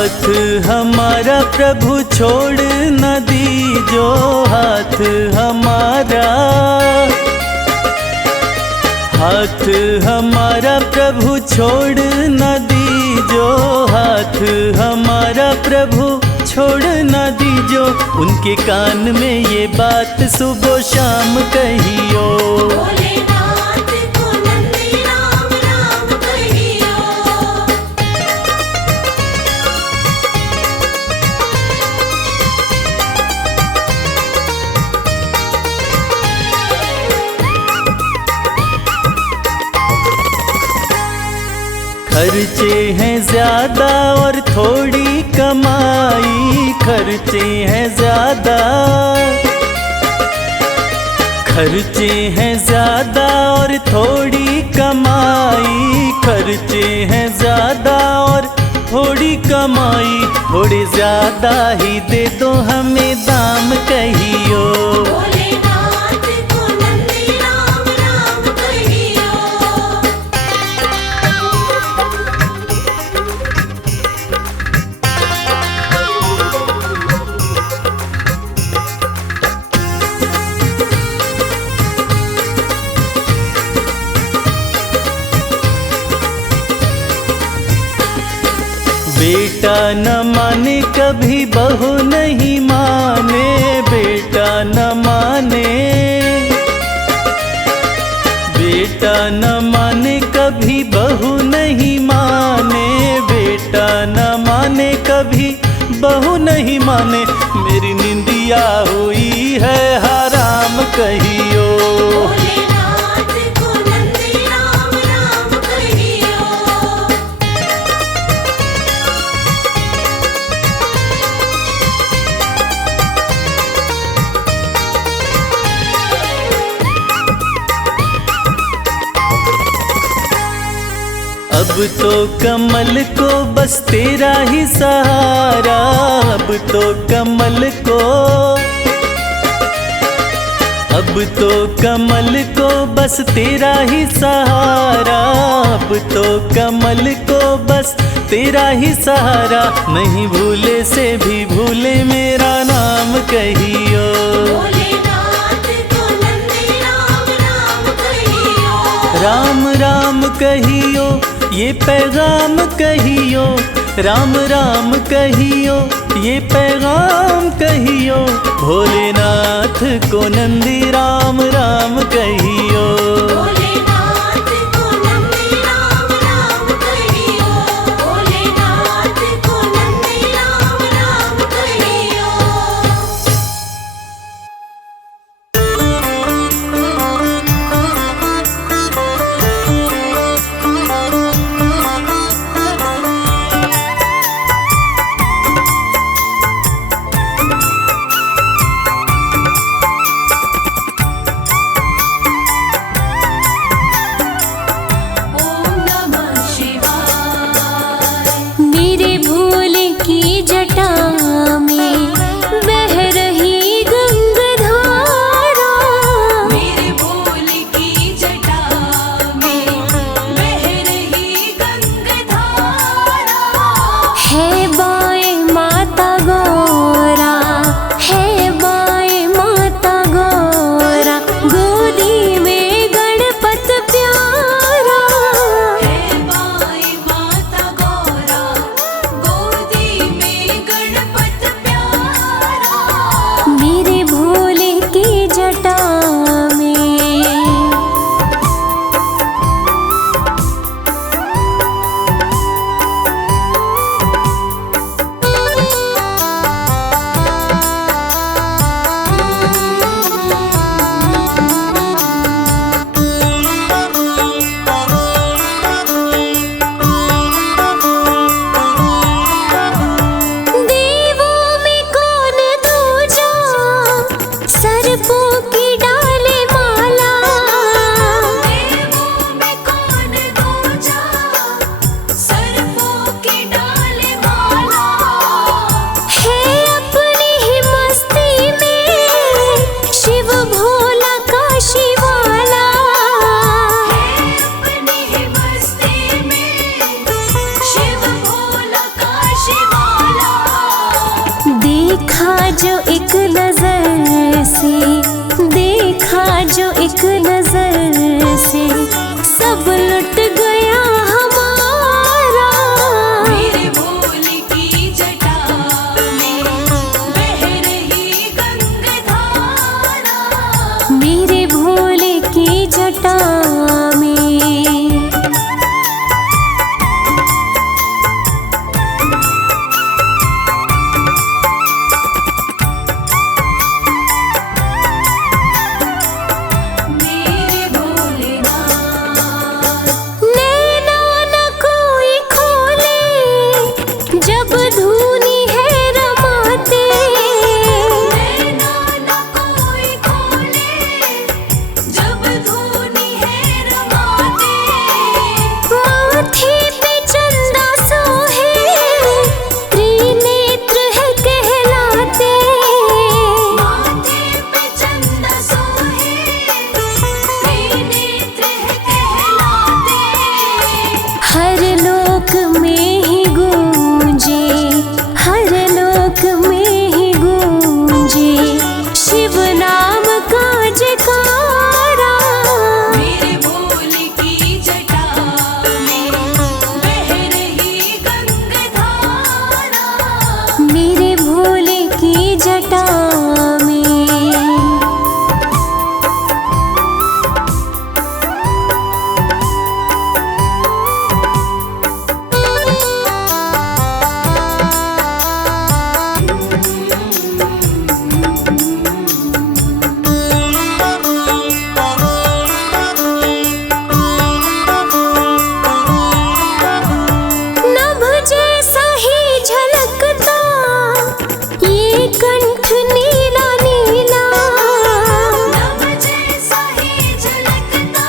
हाथ हमारा प्रभु छोड़ न दीजो, हाथ हमारा, हाथ हमारा प्रभु छोड़ न दीजो, हाथ हमारा प्रभु छोड़ न दीजो। उनके कान में ये बात सुबह शाम कहियो। भोलेनाथ को नंदी राम राम कहियो। खर्चे हैं ज्यादा और थोड़ी कमाई, खर्चे हैं ज्यादा, खर्चे हैं ज्यादा और थोड़ी कमाई, खर्चे हैं ज्यादा और थोड़ी कमाई। थोड़े ज्यादा ही दे दो हमें दाम कहियो। भोलेनाथ को नंदी राम राम कहियो। बेटा न माने कभी बहू नहीं माने, बेटा न माने, बेटा न माने कभी बहू नहीं माने, बेटा न माने कभी बहू नहीं माने। मेरी निंदिया हुई है हराम कहियो। भोलेनाथ को नंदी राम राम कहियो। अब तो कमल को बस तेरा ही सहारा, अब तो कमल को, अब तो कमल को बस तेरा ही सहारा, अब तो कमल को बस तेरा ही सहारा। नहीं भूले से भी भूले मेरा नाम कहियो। भोलेनाथ को नंदी राम राम कहियो। राम राम कहियो, ये पैगाम कहियो, राम राम कहियो, ये पैगाम कहियो। भोलेनाथ को नंदी राम राम कहियो। भोलेनाथ को नंदी राम राम कहियो। भोलेनाथ को नंदी राम राम कहियो। एक नजर से, देखा जो एक नजर से, सब लुट गया हमारा। मेरे भोले की जटा में बह रही गंगाधारा। मेरे भोले की जटा में। मेरे भोलेनाथ नैना न कोई खोले, जब धूनी है रमाते। नैना न कोई खोले, जब धूनी है रमाते। माथे पे चंदा सोहे, त्रिनेत्र है कहलाते। माथे पे चंदा सोहे, त्रिनेत्र है कहलाते। हर लोक में ही गूंजे, हर लोक में ही गूंजे, शिव नाम का जयकारा। मेरे भोले की जटा में बह रही गंगाधारा। मेरे भोले की जटा में। नभ जैसा ही झलकता ये कंठ नीला नीला। नभ जैसा ही झलकता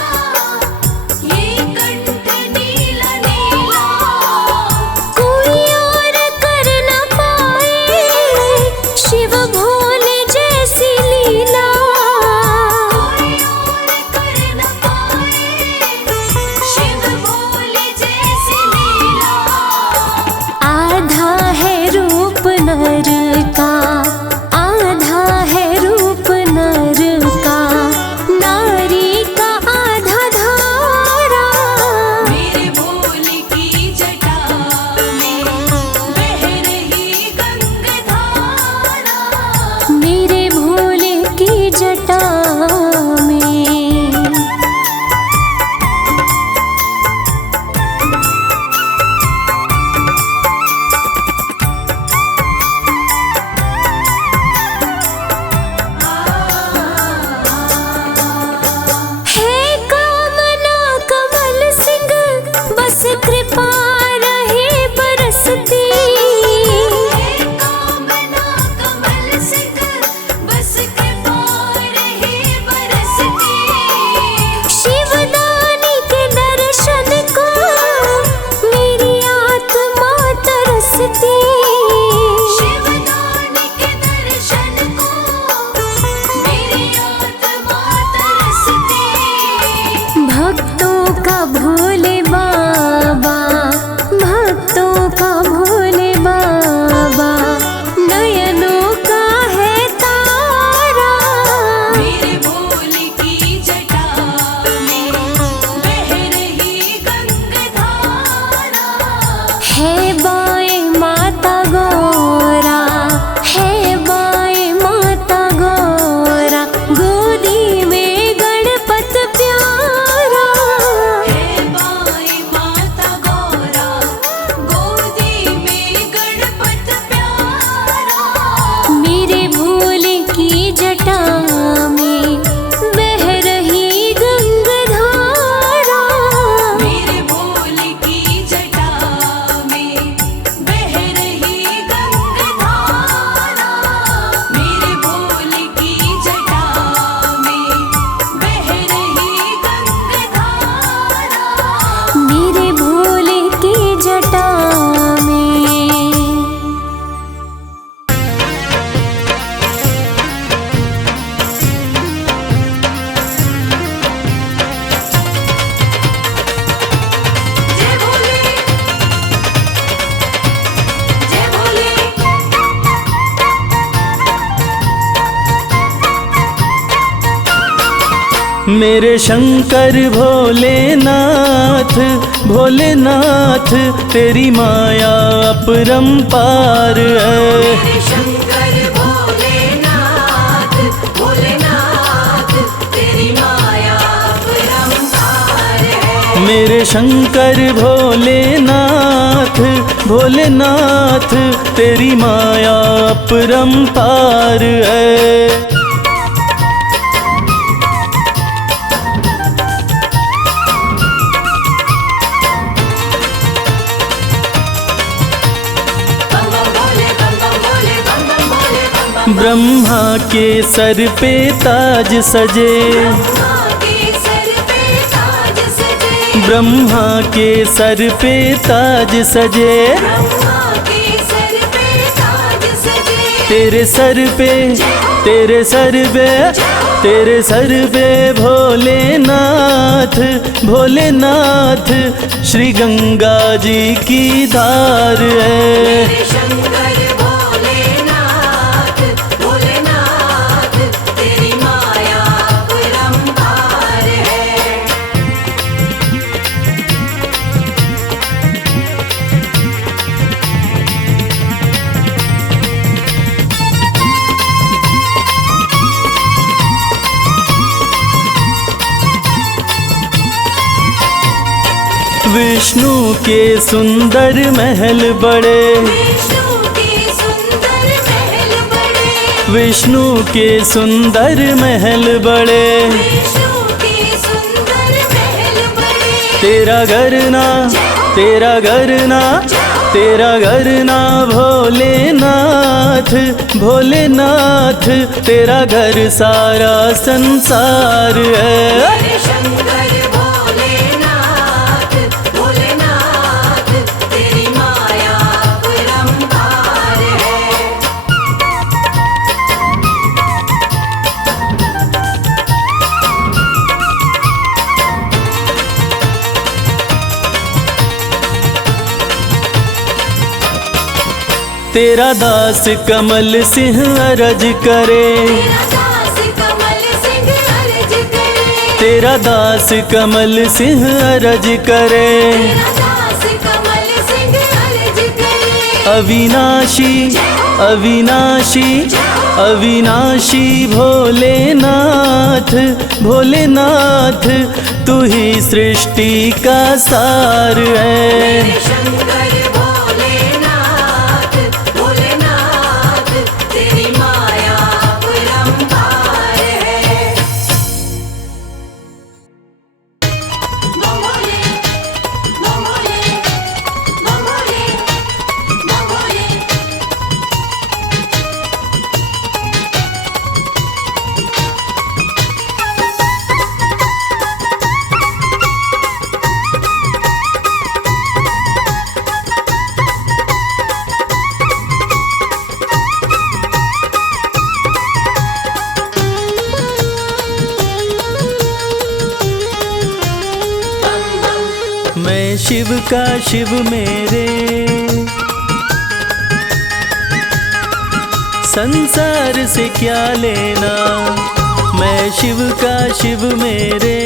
ये कंठ नीला नीला। कोई और कर न पाए शिव भोले जैसी लीला। कोई और कर न पाए शिव भोले जैसी लीला। आधा है रूप नर का, आधा है रूप नर का, नारी का आधा धारा। मेरे भोले की जटा में बह रही गंगाधारा। मेरे भोले की जटा में। है कामना कमल सिंह, बस कृपा रहे बरसती। हे कामना कमल सिंह, बस कृपा रहे बरसती। शिवदानी के दर्शन को मेरी आत्मा तरसती। शिवदानी के दर्शन को मेरी आत्मा तरसती। भक्तों का भोले बाबा, भक्तों का भोले बाबा, नयनों का है तारा। मेरे भोले की जटा में बह रही गंगाधारा। है बाएं माता गौरा, है बाएं माता गौरा, गोदी में गणपत प्यारा। हे बाई माता गौरा, गोदी में गणपत प्यारा। मेरे भोले की जटा में बह रही गंगाधारा। मेरे भोले की जटा में बह रही गंगाधारा। मेरे भोले की जटा में बह रही गंगाधारा। मेरे भोले की जटा में। जय भोले, जय भोले। मेरे शंकर भोलेनाथ भोलेनाथ तेरी माया अपरंपार है। मेरे शंकर भोलेनाथ भोलेनाथ तेरी माया अपरंपार है। मेरे शंकर भोलेनाथ भोलेनाथ तेरी माया अपरंपार है। ब्रह्मा के सर पे ताज सजे, ब्रह्मा के सर पे ताज सजे, तेरे सर पे तेरे सर पे तेरे सर पे भोलेनाथ भोलेनाथ श्री गंगा जी की धार है। विष्णु के सुंदर महल बड़े, विष्णु के सुंदर महल बड़े, तेरा घर ना तेरा घर ना तेरा घर ना भोलेनाथ भोलेनाथ तेरा घर सारा संसार है। तेरा दास कमल सिंह अरज करे, तेरा दास कमल सिंह अरज करे, अविनाशी अविनाशी अविनाशी भोलेनाथ भोलेनाथ तू ही सृष्टि का सार है। मैं शिव का शिव मेरे संसार से क्या लेना, मैं शिव का शिव मेरे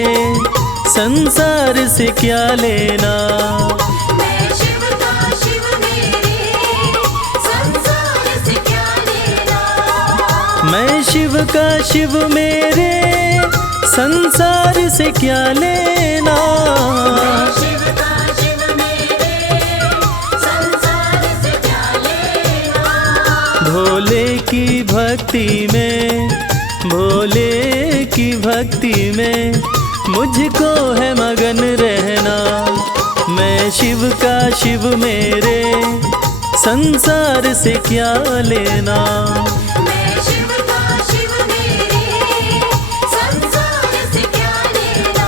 संसार से क्या लेना। मैं शिव का शिव मेरे संसार से क्या लेना। मैं शिव का शिव मेरे संसार से क्या लेना। शिव का शिव मेरे संसार से क्या लेना। भोले की भक्ति में भोले की भक्ति में मुझको है मगन रहना। मैं शिव का शिव मेरे संसार से क्या लेना। मैं शिव का शिव मेरे संसार से क्या लेना।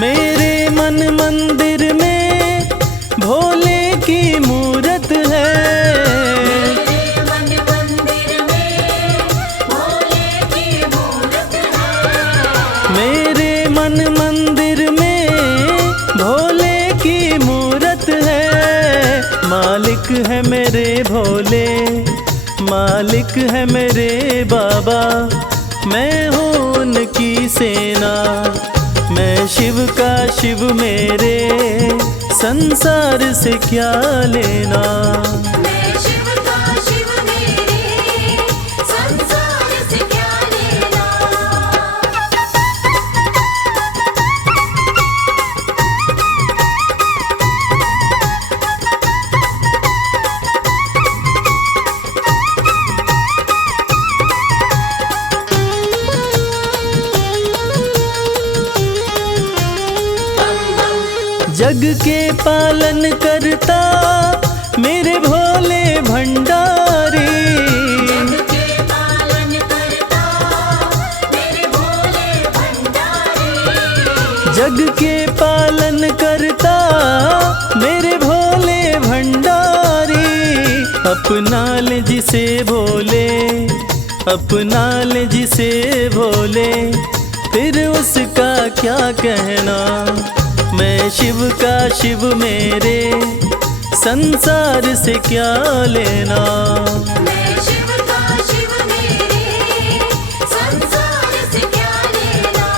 मेरे मन मंदिर में भोले मालिक है मेरे भोले, मालिक है मेरे बाबा, मैं हूँ उनकी सेना। मैं शिव का शिव मेरे, संसार से क्या लेना। मैं शिव का शिव मेरे, संसार से क्या लेना। जग के पालन करता मेरे भोले भंडारी, जग के पालन करता मेरे भोले भंडारी। जग के पालन करता मेरे भोले भंडारी। अपना ले जिसे भोले, अपना ले जिसे भोले, फिर उसका क्या कहना। मैं शिव का शिव मेरे, संसार से क्या लेना। मैं शिव का शिव मेरे, संसार से क्या लेना।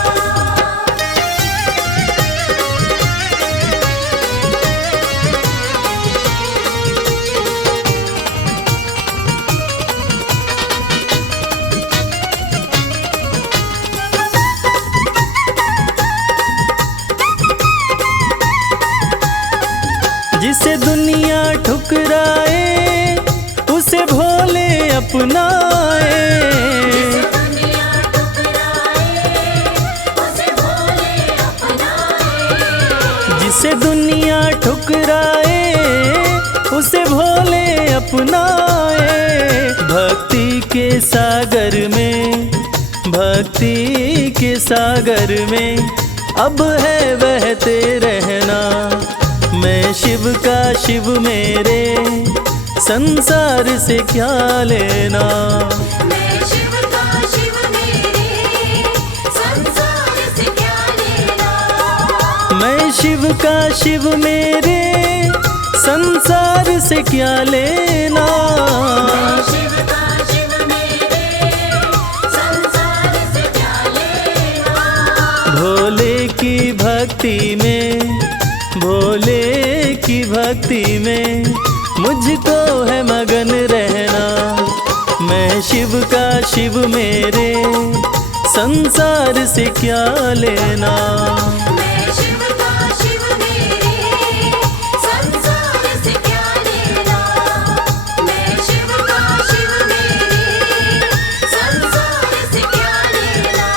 जिसे दुनिया ठुकराए उसे भोले अपनाए। दुनिया ठुकराए उसे भोले अपनाए। जिसे दुनिया ठुकराए उसे भोले अपनाए। भक्ति के सागर में, भक्ति के सागर में अब है बहते रहना। मैं शिव का शिव मेरे, संसार से क्या लेना। मैं शिव का शिव मेरे, संसार से क्या लेना। मैं शिव का शिव मेरे, संसार से क्या लेना। मैं शिव का शिव मेरे, संसार से क्या लेना। भोले की भक्ति में, भोले की भक्ति में मुझको है मगन रहना। मैं शिव का शिव मेरे, संसार से क्या लेना। मैं शिव का शिव मेरे, संसार से क्या लेना। मैं शिव का शिव मेरे, संसार से क्या लेना।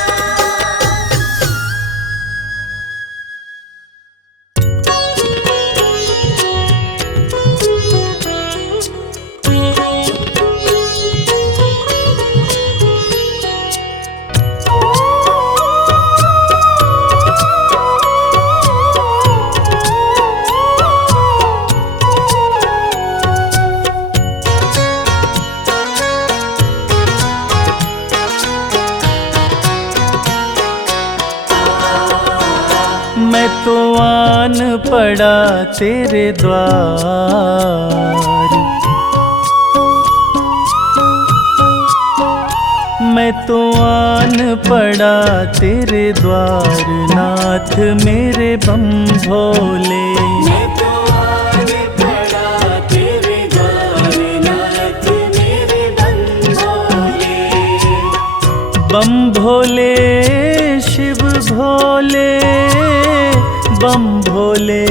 मैं तो आन पड़ा तेरे द्वार, मैं तो आन पड़ा तेरे द्वार। नाथ मेरे बम भोले, मैं तो आन पड़ा तेरे द्वार। नाथ मेरे बम भोले। बम भोले शिव भोले, बम भोले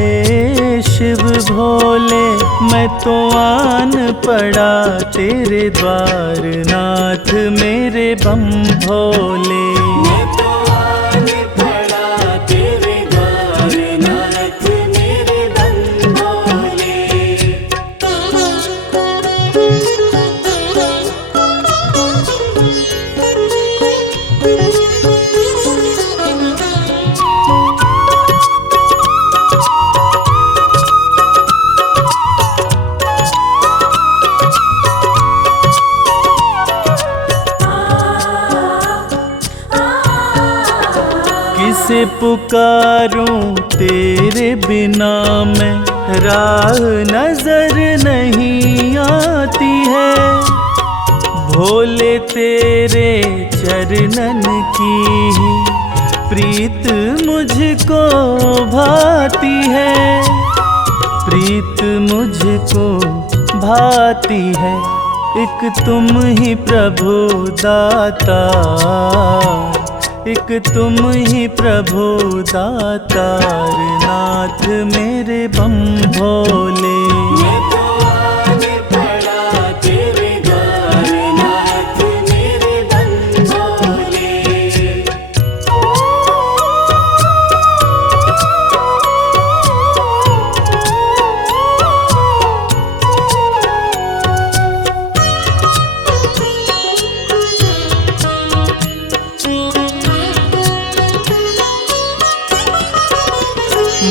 शिव भोले। मैं तो आन पड़ा तेरे द्वार। नाथ मेरे बम भोले। मैं तो आन पड़ा तेरे द्वार। नाथ मेरे बम भोले। किसे पुकारूं तेरे बिना मैं, राह नजर नहीं आती है, भोले तेरे चरणन की ही प्रीत मुझको भाती है, प्रीत मुझको भाती है। एक तुम ही प्रभु दाता, एक तुम ही प्रभु दातार, नाथ मेरे बम भोले।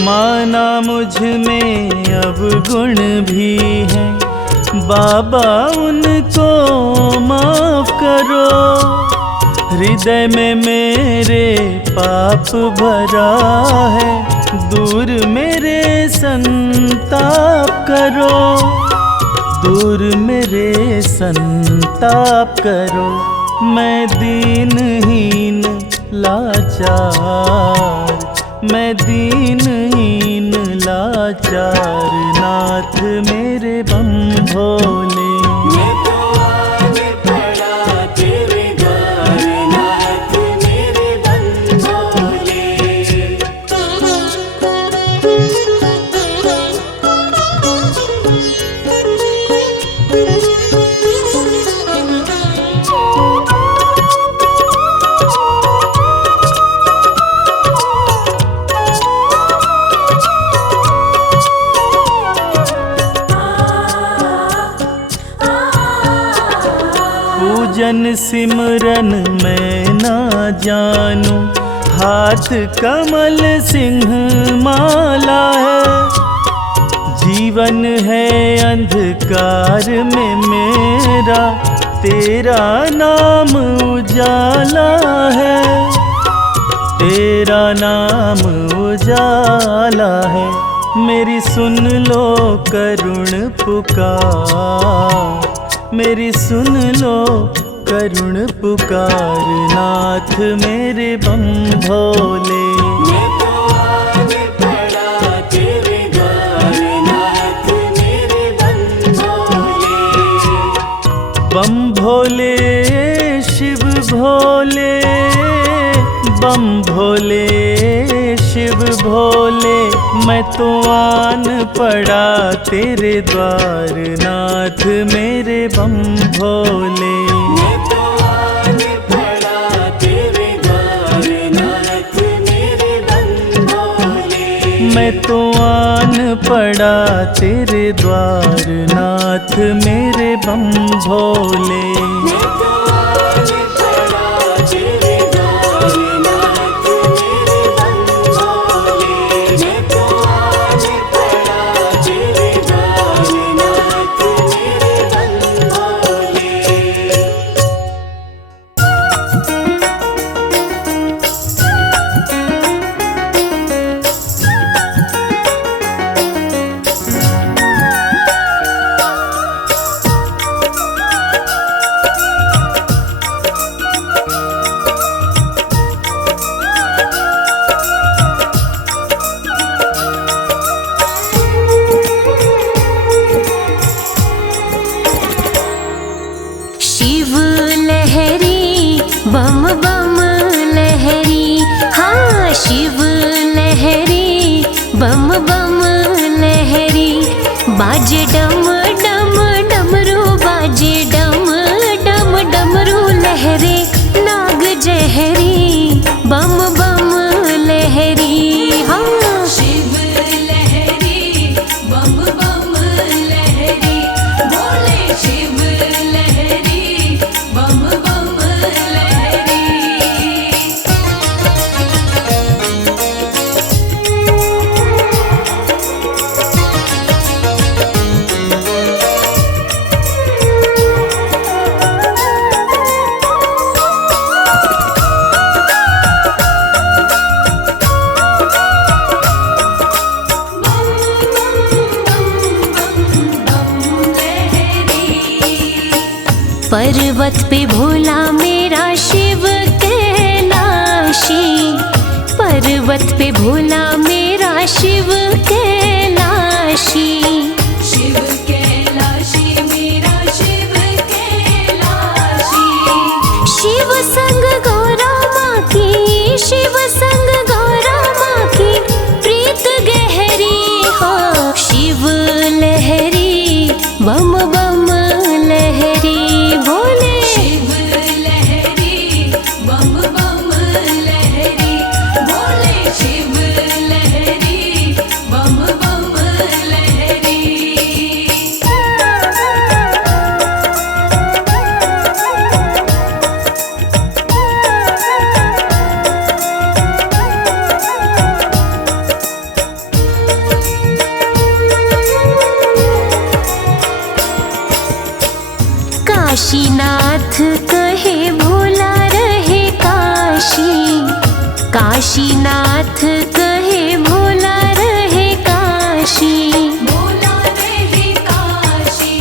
माना मुझ में अब गुण भी है, बाबा उनको माफ करो। हृदय में मेरे पाप भरा है, दूर मेरे संताप करो, दूर मेरे संताप करो। मैं दीनहीन लाचार, मैं दीनहीन लाचार, नाथ मेरे बम भोले। पूजन सिमरन मैं ना जानूं, हाथ कमल सिंह माला है। जीवन है अंधकार में मेरा, तेरा नाम उजाला है, तेरा नाम उजाला है। मेरी सुन लो करुण पुकार, मेरी सुन लो करुण पुकार, नाथ मेरे बम भोले। बम भोले शिव भोले, बम भोले शिव भोले। मैं तो आन पड़ा तेरे द्वार, नाथ मेरे बम भोले। मैं तो आन पड़ा तेरे द्वार, नाथ मेरे बम भोले। बम बम लहरी, हाँ शिव लहरी, बम बम लहरी। बाजे डम डम डमरू, बाजे डम डम डमरू लहरे। नाग जहरी बम बम लहरी, हाँ शिव लहरी बम बम लहरी, बोले शिव लहरी बम बम लहरी। पर्वत पे भोला मेरा शिव कैलाशी। शिव कैलाशी मेरा शिव कैलाशी। शिव संग गौरा माँ की, शिव संग गौरा माँ की प्रीत गहरी हो। शिव लहरी बम बम लहरी भोले। शिव लहरी बम बम लहरी भोले। शिव लहरी बम बम लहरी। काशीनाथ कहे भोला रहे काशी। काशीनाथ कहे भोला रहे काशी। भोला रहे काशी।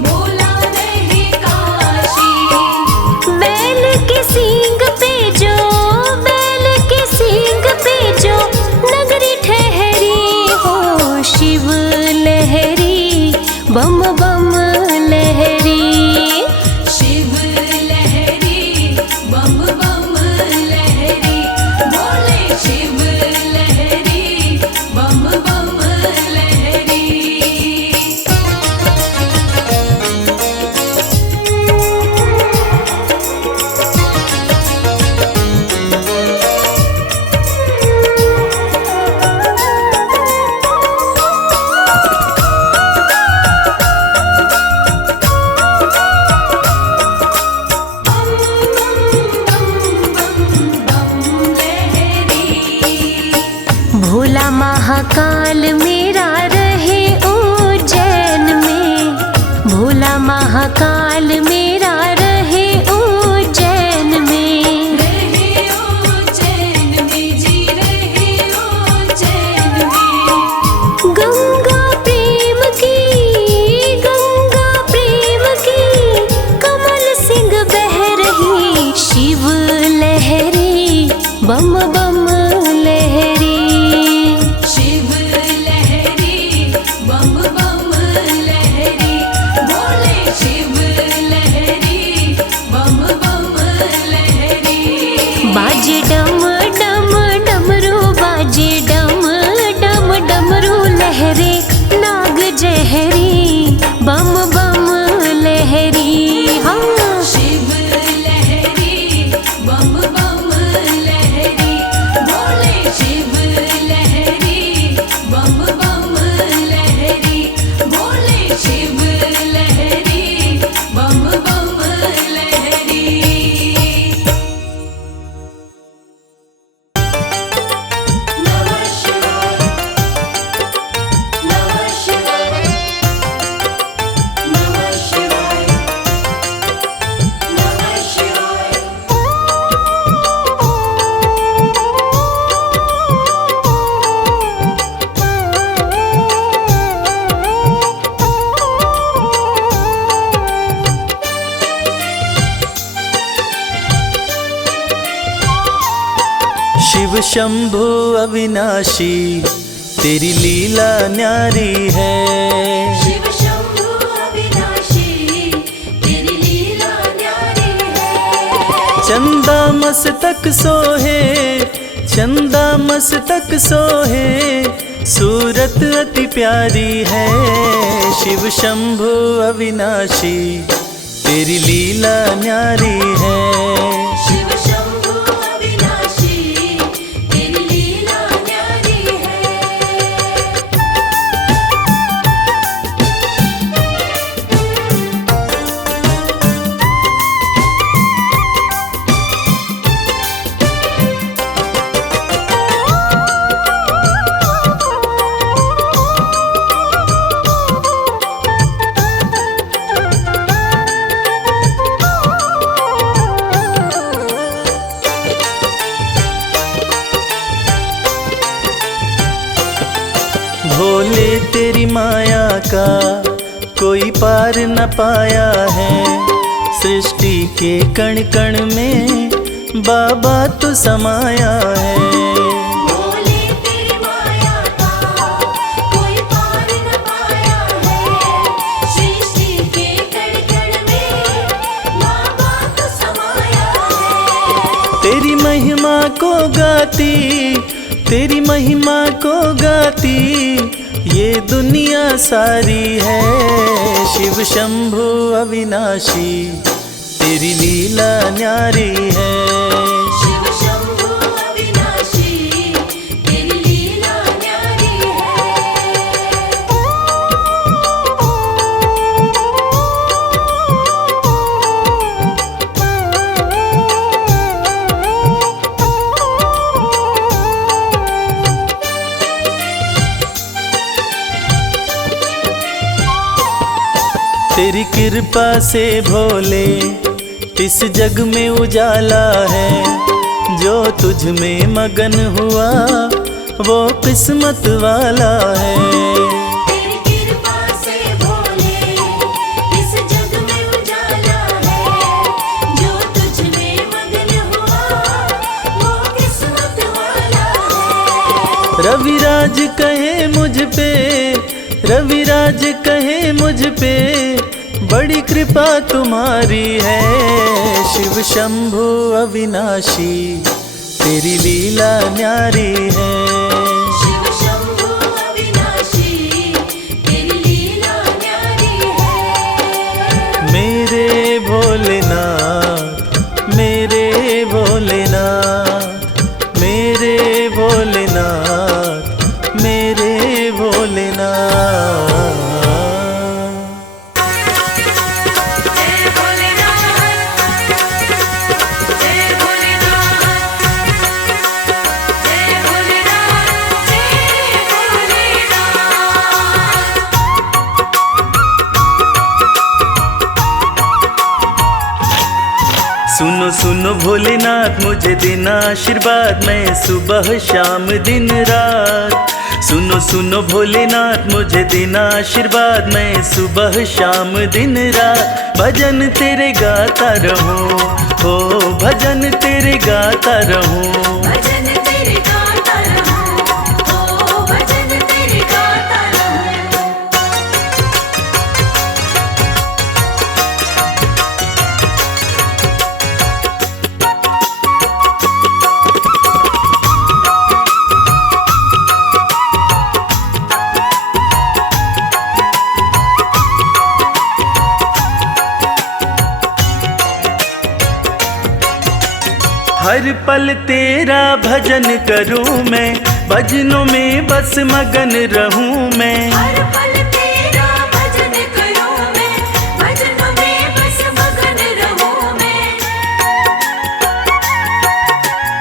भोला रहे काशी। बैल के सींग पे जो, बैल के सींग पे जो नगरी ठहरी हो। शिव लहरी बम बम लहरी। शिव लहरी बम बम लहरी भोले। शिव लहरी बम बम लहरी। भोला महाकाल मेरा रहे उज्जैन में। भोला महाकाल मेरा रहे उज्जैन में। रहे उज्जैन में जी। रहे उज्जैन में। गंगा प्रेम की, गंगा प्रेम की कमल सिंह बह रही। शिव लहरी बम बम लहरी। शिव लहरी बम बम लहरी भोले। शिव लहरी बम बम लहरी। बाजे डम डम डमरू, बाजे डम डम डमरू लहरे नाग जहरी बम बम लहरी। हाँ शिव लहरी बम बम लहरी भोले। शिव लहरी बम बम लहरी भोले। शिव लहरी बम बम लहरी। नमः शिवाय। नमः शिवाय। नमः शिवाय। नमः शिवाय। शिव शंभु अविनाशी तेरी लीला न्यारी है। शिव शंभु अविनाशी तेरी लीला न्यारी है। चंदा मस्तक सोहे, चंदा मस्तक सोहे, सूरत अति प्यारी है। शिव शंभु अविनाशी तेरी लीला न्यारी है। शिव शंभु अविनाशी तेरी लीला न्यारी है। भोले तेरी माया का कोई पार न पाया है। सृष्टि के कण कण में बाबा तू समाया है। गाती, तेरी महिमा को गाती ये दुनिया सारी है। शिव शंभु अविनाशी तेरी लीला न्यारी है। शिव शंभु अविनाशी तेरी लीला न्यारी तेरी कृपा से भोले इस जग में उजाला है। जो तुझ में मगन हुआ वो किस्मत वाला है। तेरी कृपा से भोले इस जग में उजाला है। जो तुझ में मगन हुआ वो किस्मत वाला है। रविराज कहे मुझ पे, रविराज कहे मुझ पे बड़ी कृपा तुम्हारी है। शिव शंभु अविनाशी तेरी लीला न्यारी है। शिव शंभु अविनाशी तेरी लीला न्यारी है। मेरे भोलेनाथ, मेरे भोलेनाथ, मेरे भोलेनाथ, मेरे भोलेनाथ। जय भोलेनाथ, जय भोलेनाथ, जय भोलेनाथ, जय भोलेनाथ। सुनो सुनो भोलेनाथ मुझे देना आशीर्वाद, मैं सुबह शाम दिन रात। सुनो सुनो भोलेनाथ मुझे देना आशीर्वाद, मैं सुबह शाम दिन रात भजन तेरे गाता रहूं। हो भजन तेरे गाता रहूं। भजन तेरे गाता रहूं, ओ भजन तेरे गाता रहूं। हर पल तेरा भजन करूं मैं, भजनों में बस मगन रहूं मैं। हर पल तेरा भजन करूं मैं, भजनों में बस मगन रहूं मैं।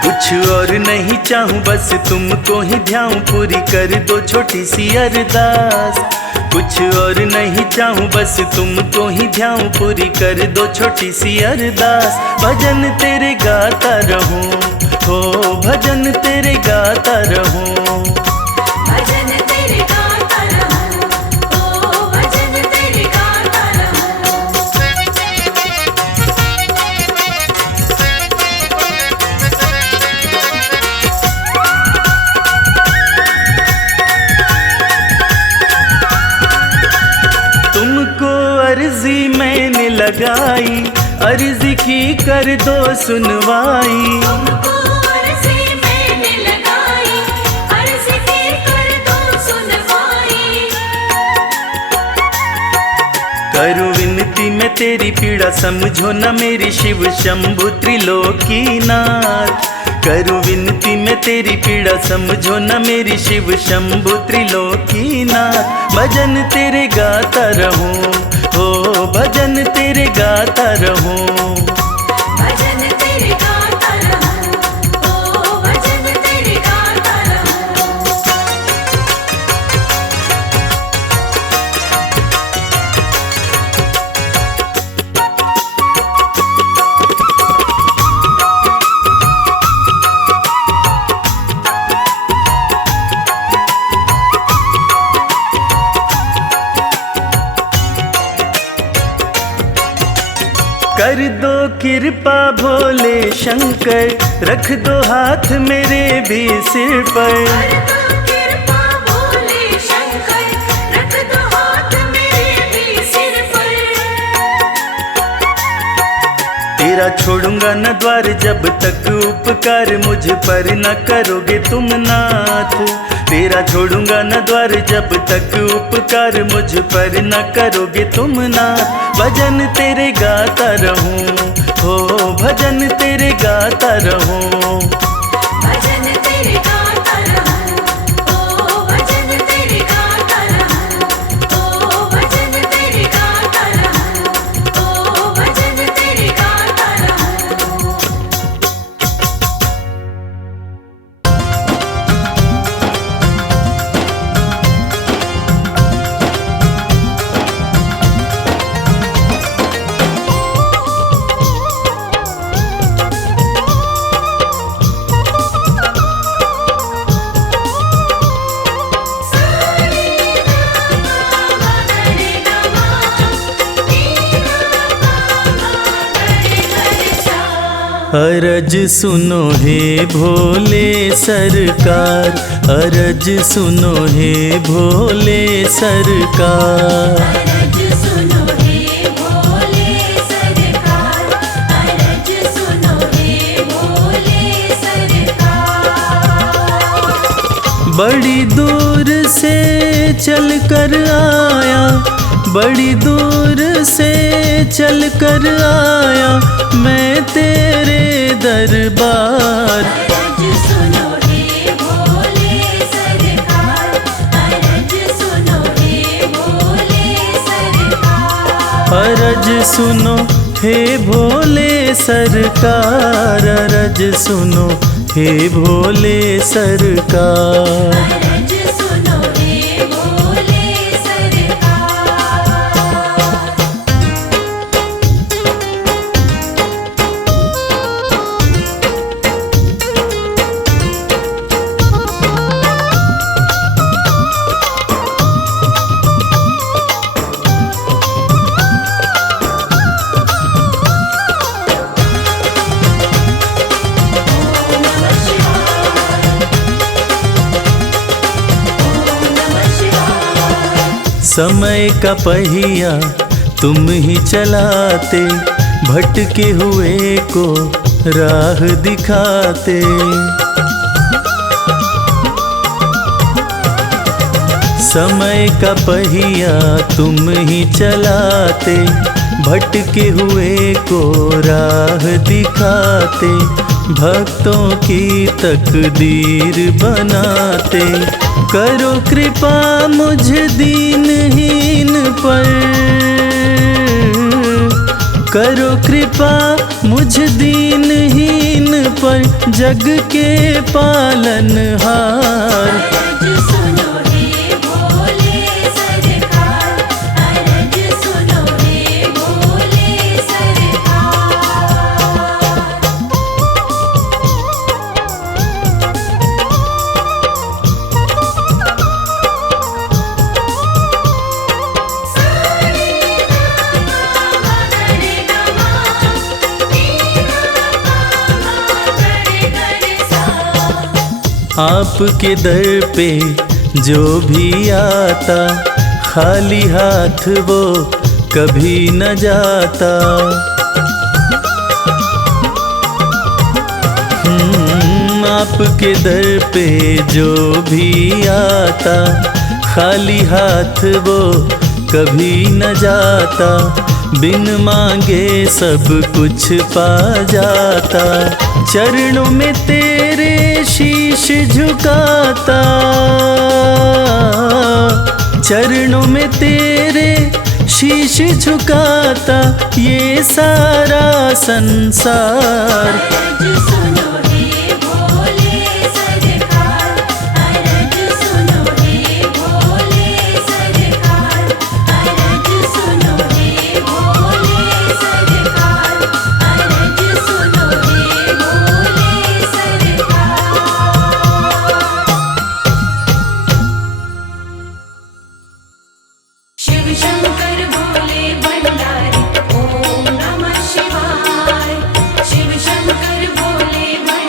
कुछ और नहीं चाहूं बस तुमको ही ध्याऊं, पूरी कर दो छोटी सी अरदास। कुछ और नहीं चाहूं बस तुमको ही ध्याऊं, पूरी कर दो छोटी सी अरदास। भजन तेरे गाता रहूं, हो भजन तेरे गाता रहूं। भजन तेरे गाता रहूं, ओ भजन तेरे गाता रहूं। तुमको अर्जी मैंने लगाई, अर्जी की कर दो सुनवाई। तुमको अर्जी मैंने लगाई, अर्जी की कर दो सुनवाई। करूं विनती मैं तेरी पीड़ा समझो न मेरी, शिव शंभु त्रिलोकीनाथ। करूं विनती मैं तेरी पीड़ा समझो न मेरी, शिव शंभु त्रिलोकीनाथ। भजन तेरे गाता रहूं, हो भजन तेरे गाता रहूं। भजन तेरे गाता रहूं, ओ भजन तेरे गाता रहूं। कर दो कृपा भोले शंकर, रख दो हाथ मेरे भी सिर पर। कर दो कृपा भोले शंकर, रख दो हाथ मेरे भी सिर पर। तेरा तेरा छोड़ूंगा न द्वार जब तक उपकार मुझ पर न करोगे तुम नाथ। तेरा छोड़ूंगा न द्वार जब तक उपकार मुझ पर न करोगे तुम नाथ। भजन तेरे गाता रहूं, हो भजन तेरे गाता रहूं। भजन तेरे गाता रहूं, ओ भजन तेरे गाता रहूं, ओ भजन तेरे गाता रहूं, ओ भजन तेरे गाता रहूं। अरज सुनो हे भोले सरकार, अरज सुनो हे भोले सरकार। अरज सुनो हे भोले सरकार, अरज सुनो हे भोले सरकार। बड़ी दूर से चल कर आया, बड़ी दूर से चल कर आया मैं तेरे दरबार। अरज सुनो हे भोले सरकार, अरज सुनो हे भोले सरकार। अरज सुनो हे भोले सरकार, अरज सुनो हे भोले सरकार। अरज सुनो हे भोले सरकार। समय का पहिया तुम ही चलाते, भटके हुए को राह दिखाते। समय का पहिया तुम ही चलाते, भटके हुए को राह दिखाते। भक्तों की तकदीर बनाते, करो कृपा मुझ दीनहीन पर, करो कृपा मुझ दीनहीन पर जग के पालनहार। अरज सुनो हे भोले सरकार, अरज सुनो हे भोले सरकार। आपके दर पे जो भी आता, खाली हाथ वो कभी न जाता। आपके दर पे जो भी आता, खाली हाथ वो कभी न जाता। बिन मांगे सब कुछ पा जाता, चरणों में तेरे शीश झुकाता, चरणों में तेरे शीश झुकाता ये सारा संसार। अरज सुनो हे भोले सरकार, अरज सुनो हे भोले सरकार, अरज सुनो हे भोले सरकार, अरज सुनो हे भोले सरकार। शिव शंकर भोले भंडारी, ओम नमः शिवाय। शिव शंकर भोले भंडारी।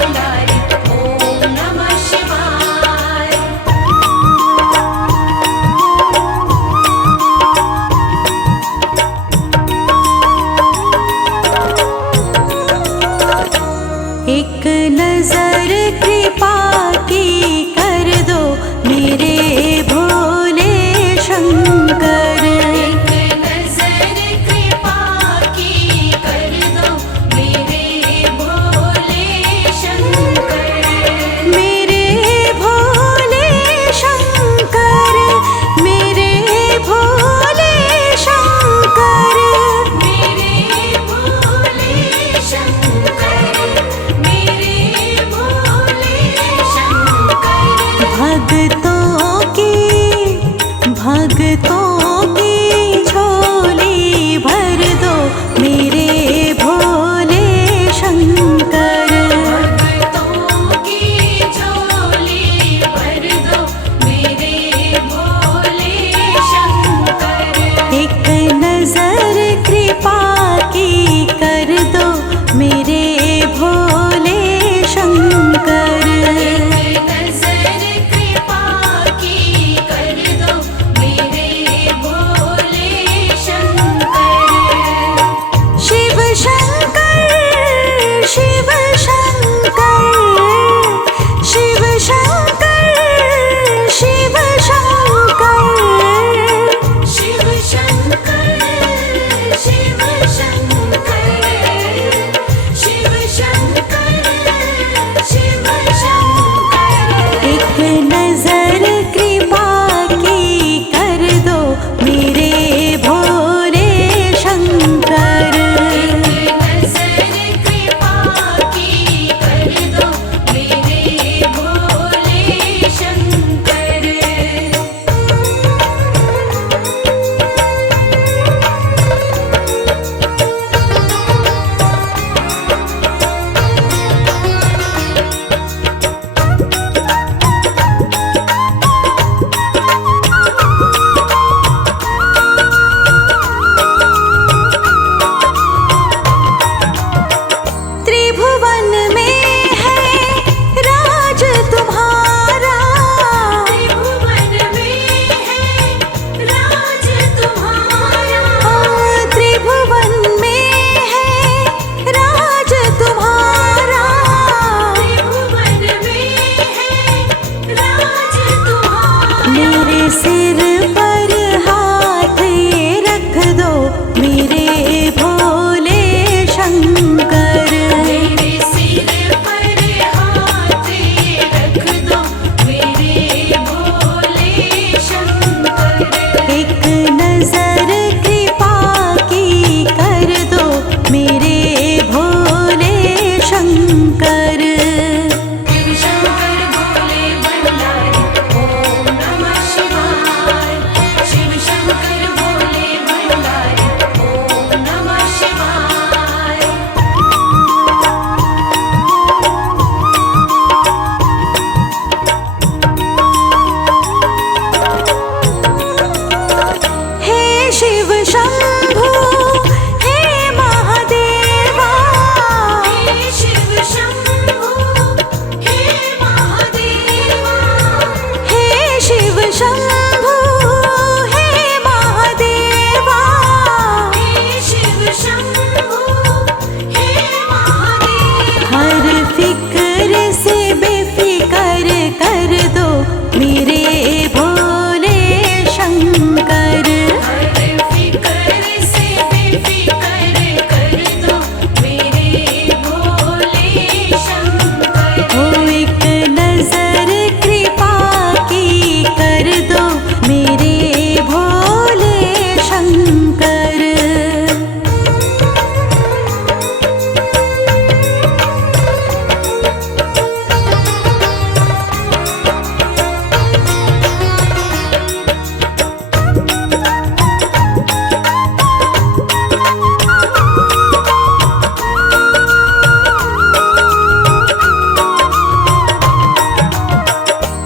सिर पर हाथ ये रख दो मेरे भोले शंकर। मेरे सिर पर हाथ ये रख दो मेरे भोले शंकर। एक नजर कृपा की कर दो मेरे भोले शंकर। शिव शंकर भोले भंडारी ओम नमः शिवाय। शिव शंकर भोले भंडारी ओम नमः शिवाय। हे शिव शंभो हे महादेवा। हे शिव शंभो हे महादेवा। हे शिव शंभो हे महादेवा। हे शिव शंभो हे महादेवा। हर फिक्र से बेफिक्र कर दो मेरे भोले शंकर। हर फिक्र से बेफिक्र कर दो मेरे भोले शंकर। ओ एक नजर कृपा की कर दो मेरे भोले शंकर।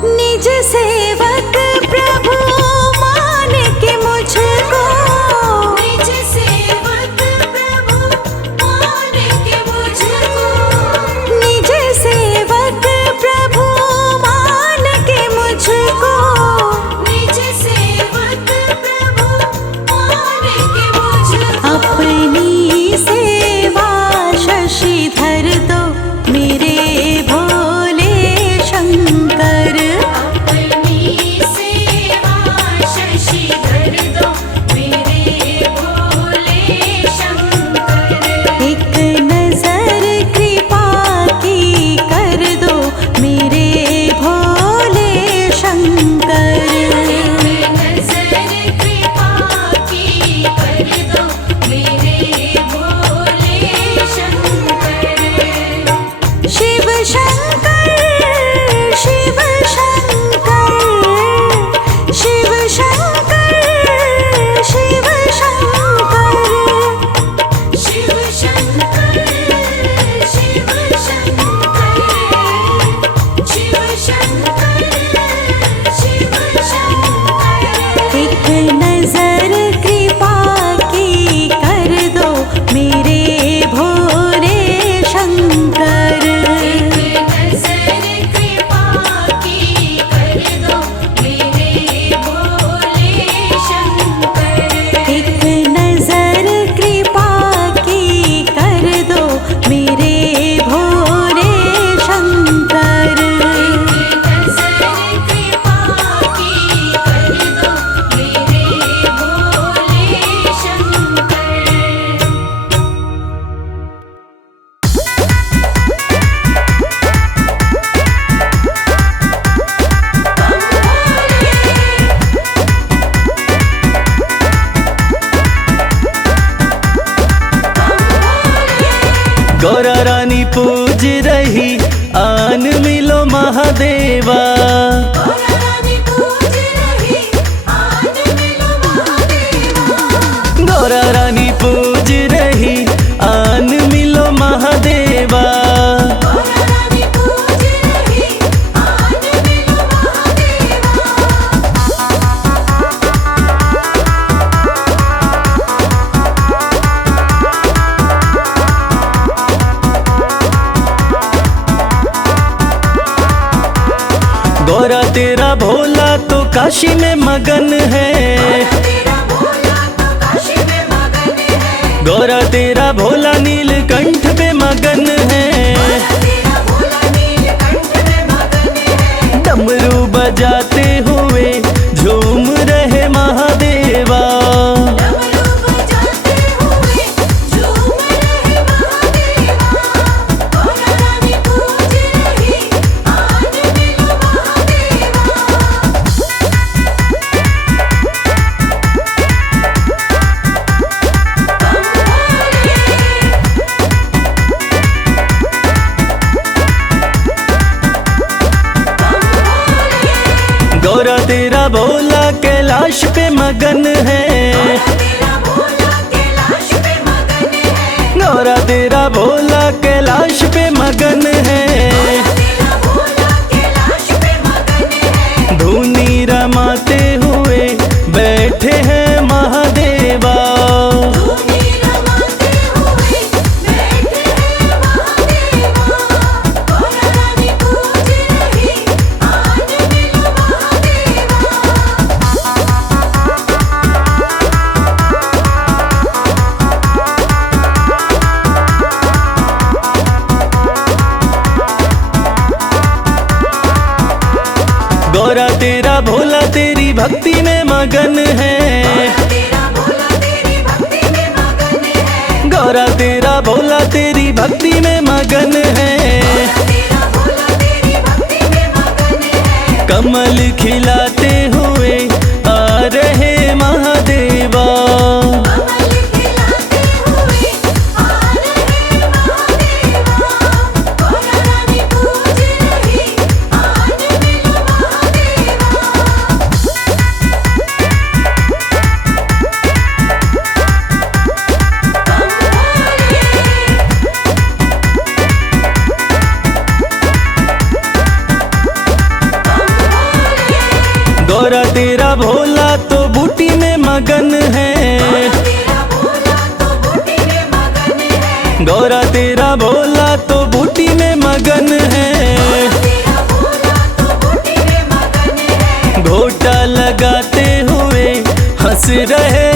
निज सेवक प्रभु मान के मुझको। निज सेवक प्रभु मान के मुझको। निज सेवक प्रभु मान के मुझको। निज सेवक प्रभु मान के मुझको। अपनी सेवा शशिधर दो मेरे भोले शंकर। अपनी सेवा शशिधर दो मेरे भोले शंकर। एक नजर कृपा की कर दो मेरे भोले शंकर। एक नजर कृपा की कर दो मेरे भोले शंकर। शिव शंकर शिव शंकर शिव शंकर शिव शंकर। शिव शंकर शिव शंकर शिव शंकर शिव शंकर। एक नजर कृपा की कर दो मेरे भोले शंकर। एक नजर कृपा की कर दो मेरे भोले शंकर। एक नजर कृपा की कर दो मेरे भोले शंकर। एक नजर कृपा की कर दो मेरे भोले शंकर। गौरा रानी पूज रही आन मिलो महादेवा। गौरा रानी पूज रही आन मिलो महादेवा। गौरा रानी पूज रही आन मिलो महादेवा। गौरा रानी पूज रही आन मिलो महादेवा। गौरा तेरा भोला तो काशी में मगन है। तेरा भोला तो काशी में मगन है। गौरा तेरा भोला नीलकंठ पे मगन है। तेरा भोला नीलकंठ में मगन है। डमरू बजाते हुए झूम गौरा तेरा भोला कैलाश पे मगन है, तेरा भोला कैलाश पे मगन है, गौरा तेरा भोला कैलाश पे मगन है। तेरा भोला कैलाश पे मगन है, धूनी रमाते हुए बैठे हैं महादेवा, धूनी रमाते हुए बैठे हैं महादेवा। गौरा रानी पूज रही, आज मिलो महादेवा। गौरा तेरा भोला तेरी भक्ति में मगन है, तेरा भोला तेरी भक्ति में मगन है, गौरा तेरा भोला तेरी भक्ति में मगन है। तेरा भोला तेरी भक्ति में मगन है, कमल खिलाते हुए आ रहे महादेवा, कमल खिलाते हुए आ रहे महादेवा। गौरा रानी पूज रही, आज मिलो महादेवा। गौरा तेरा भोला तो बूटी में मगन है, तेरा भोला तो बूटी में मगन है, गौरा तेरा भोला तो बूटी में मगन है। तेरा भोला तो बूटी में मगन है, घोटा लगाते हुए हंस रहे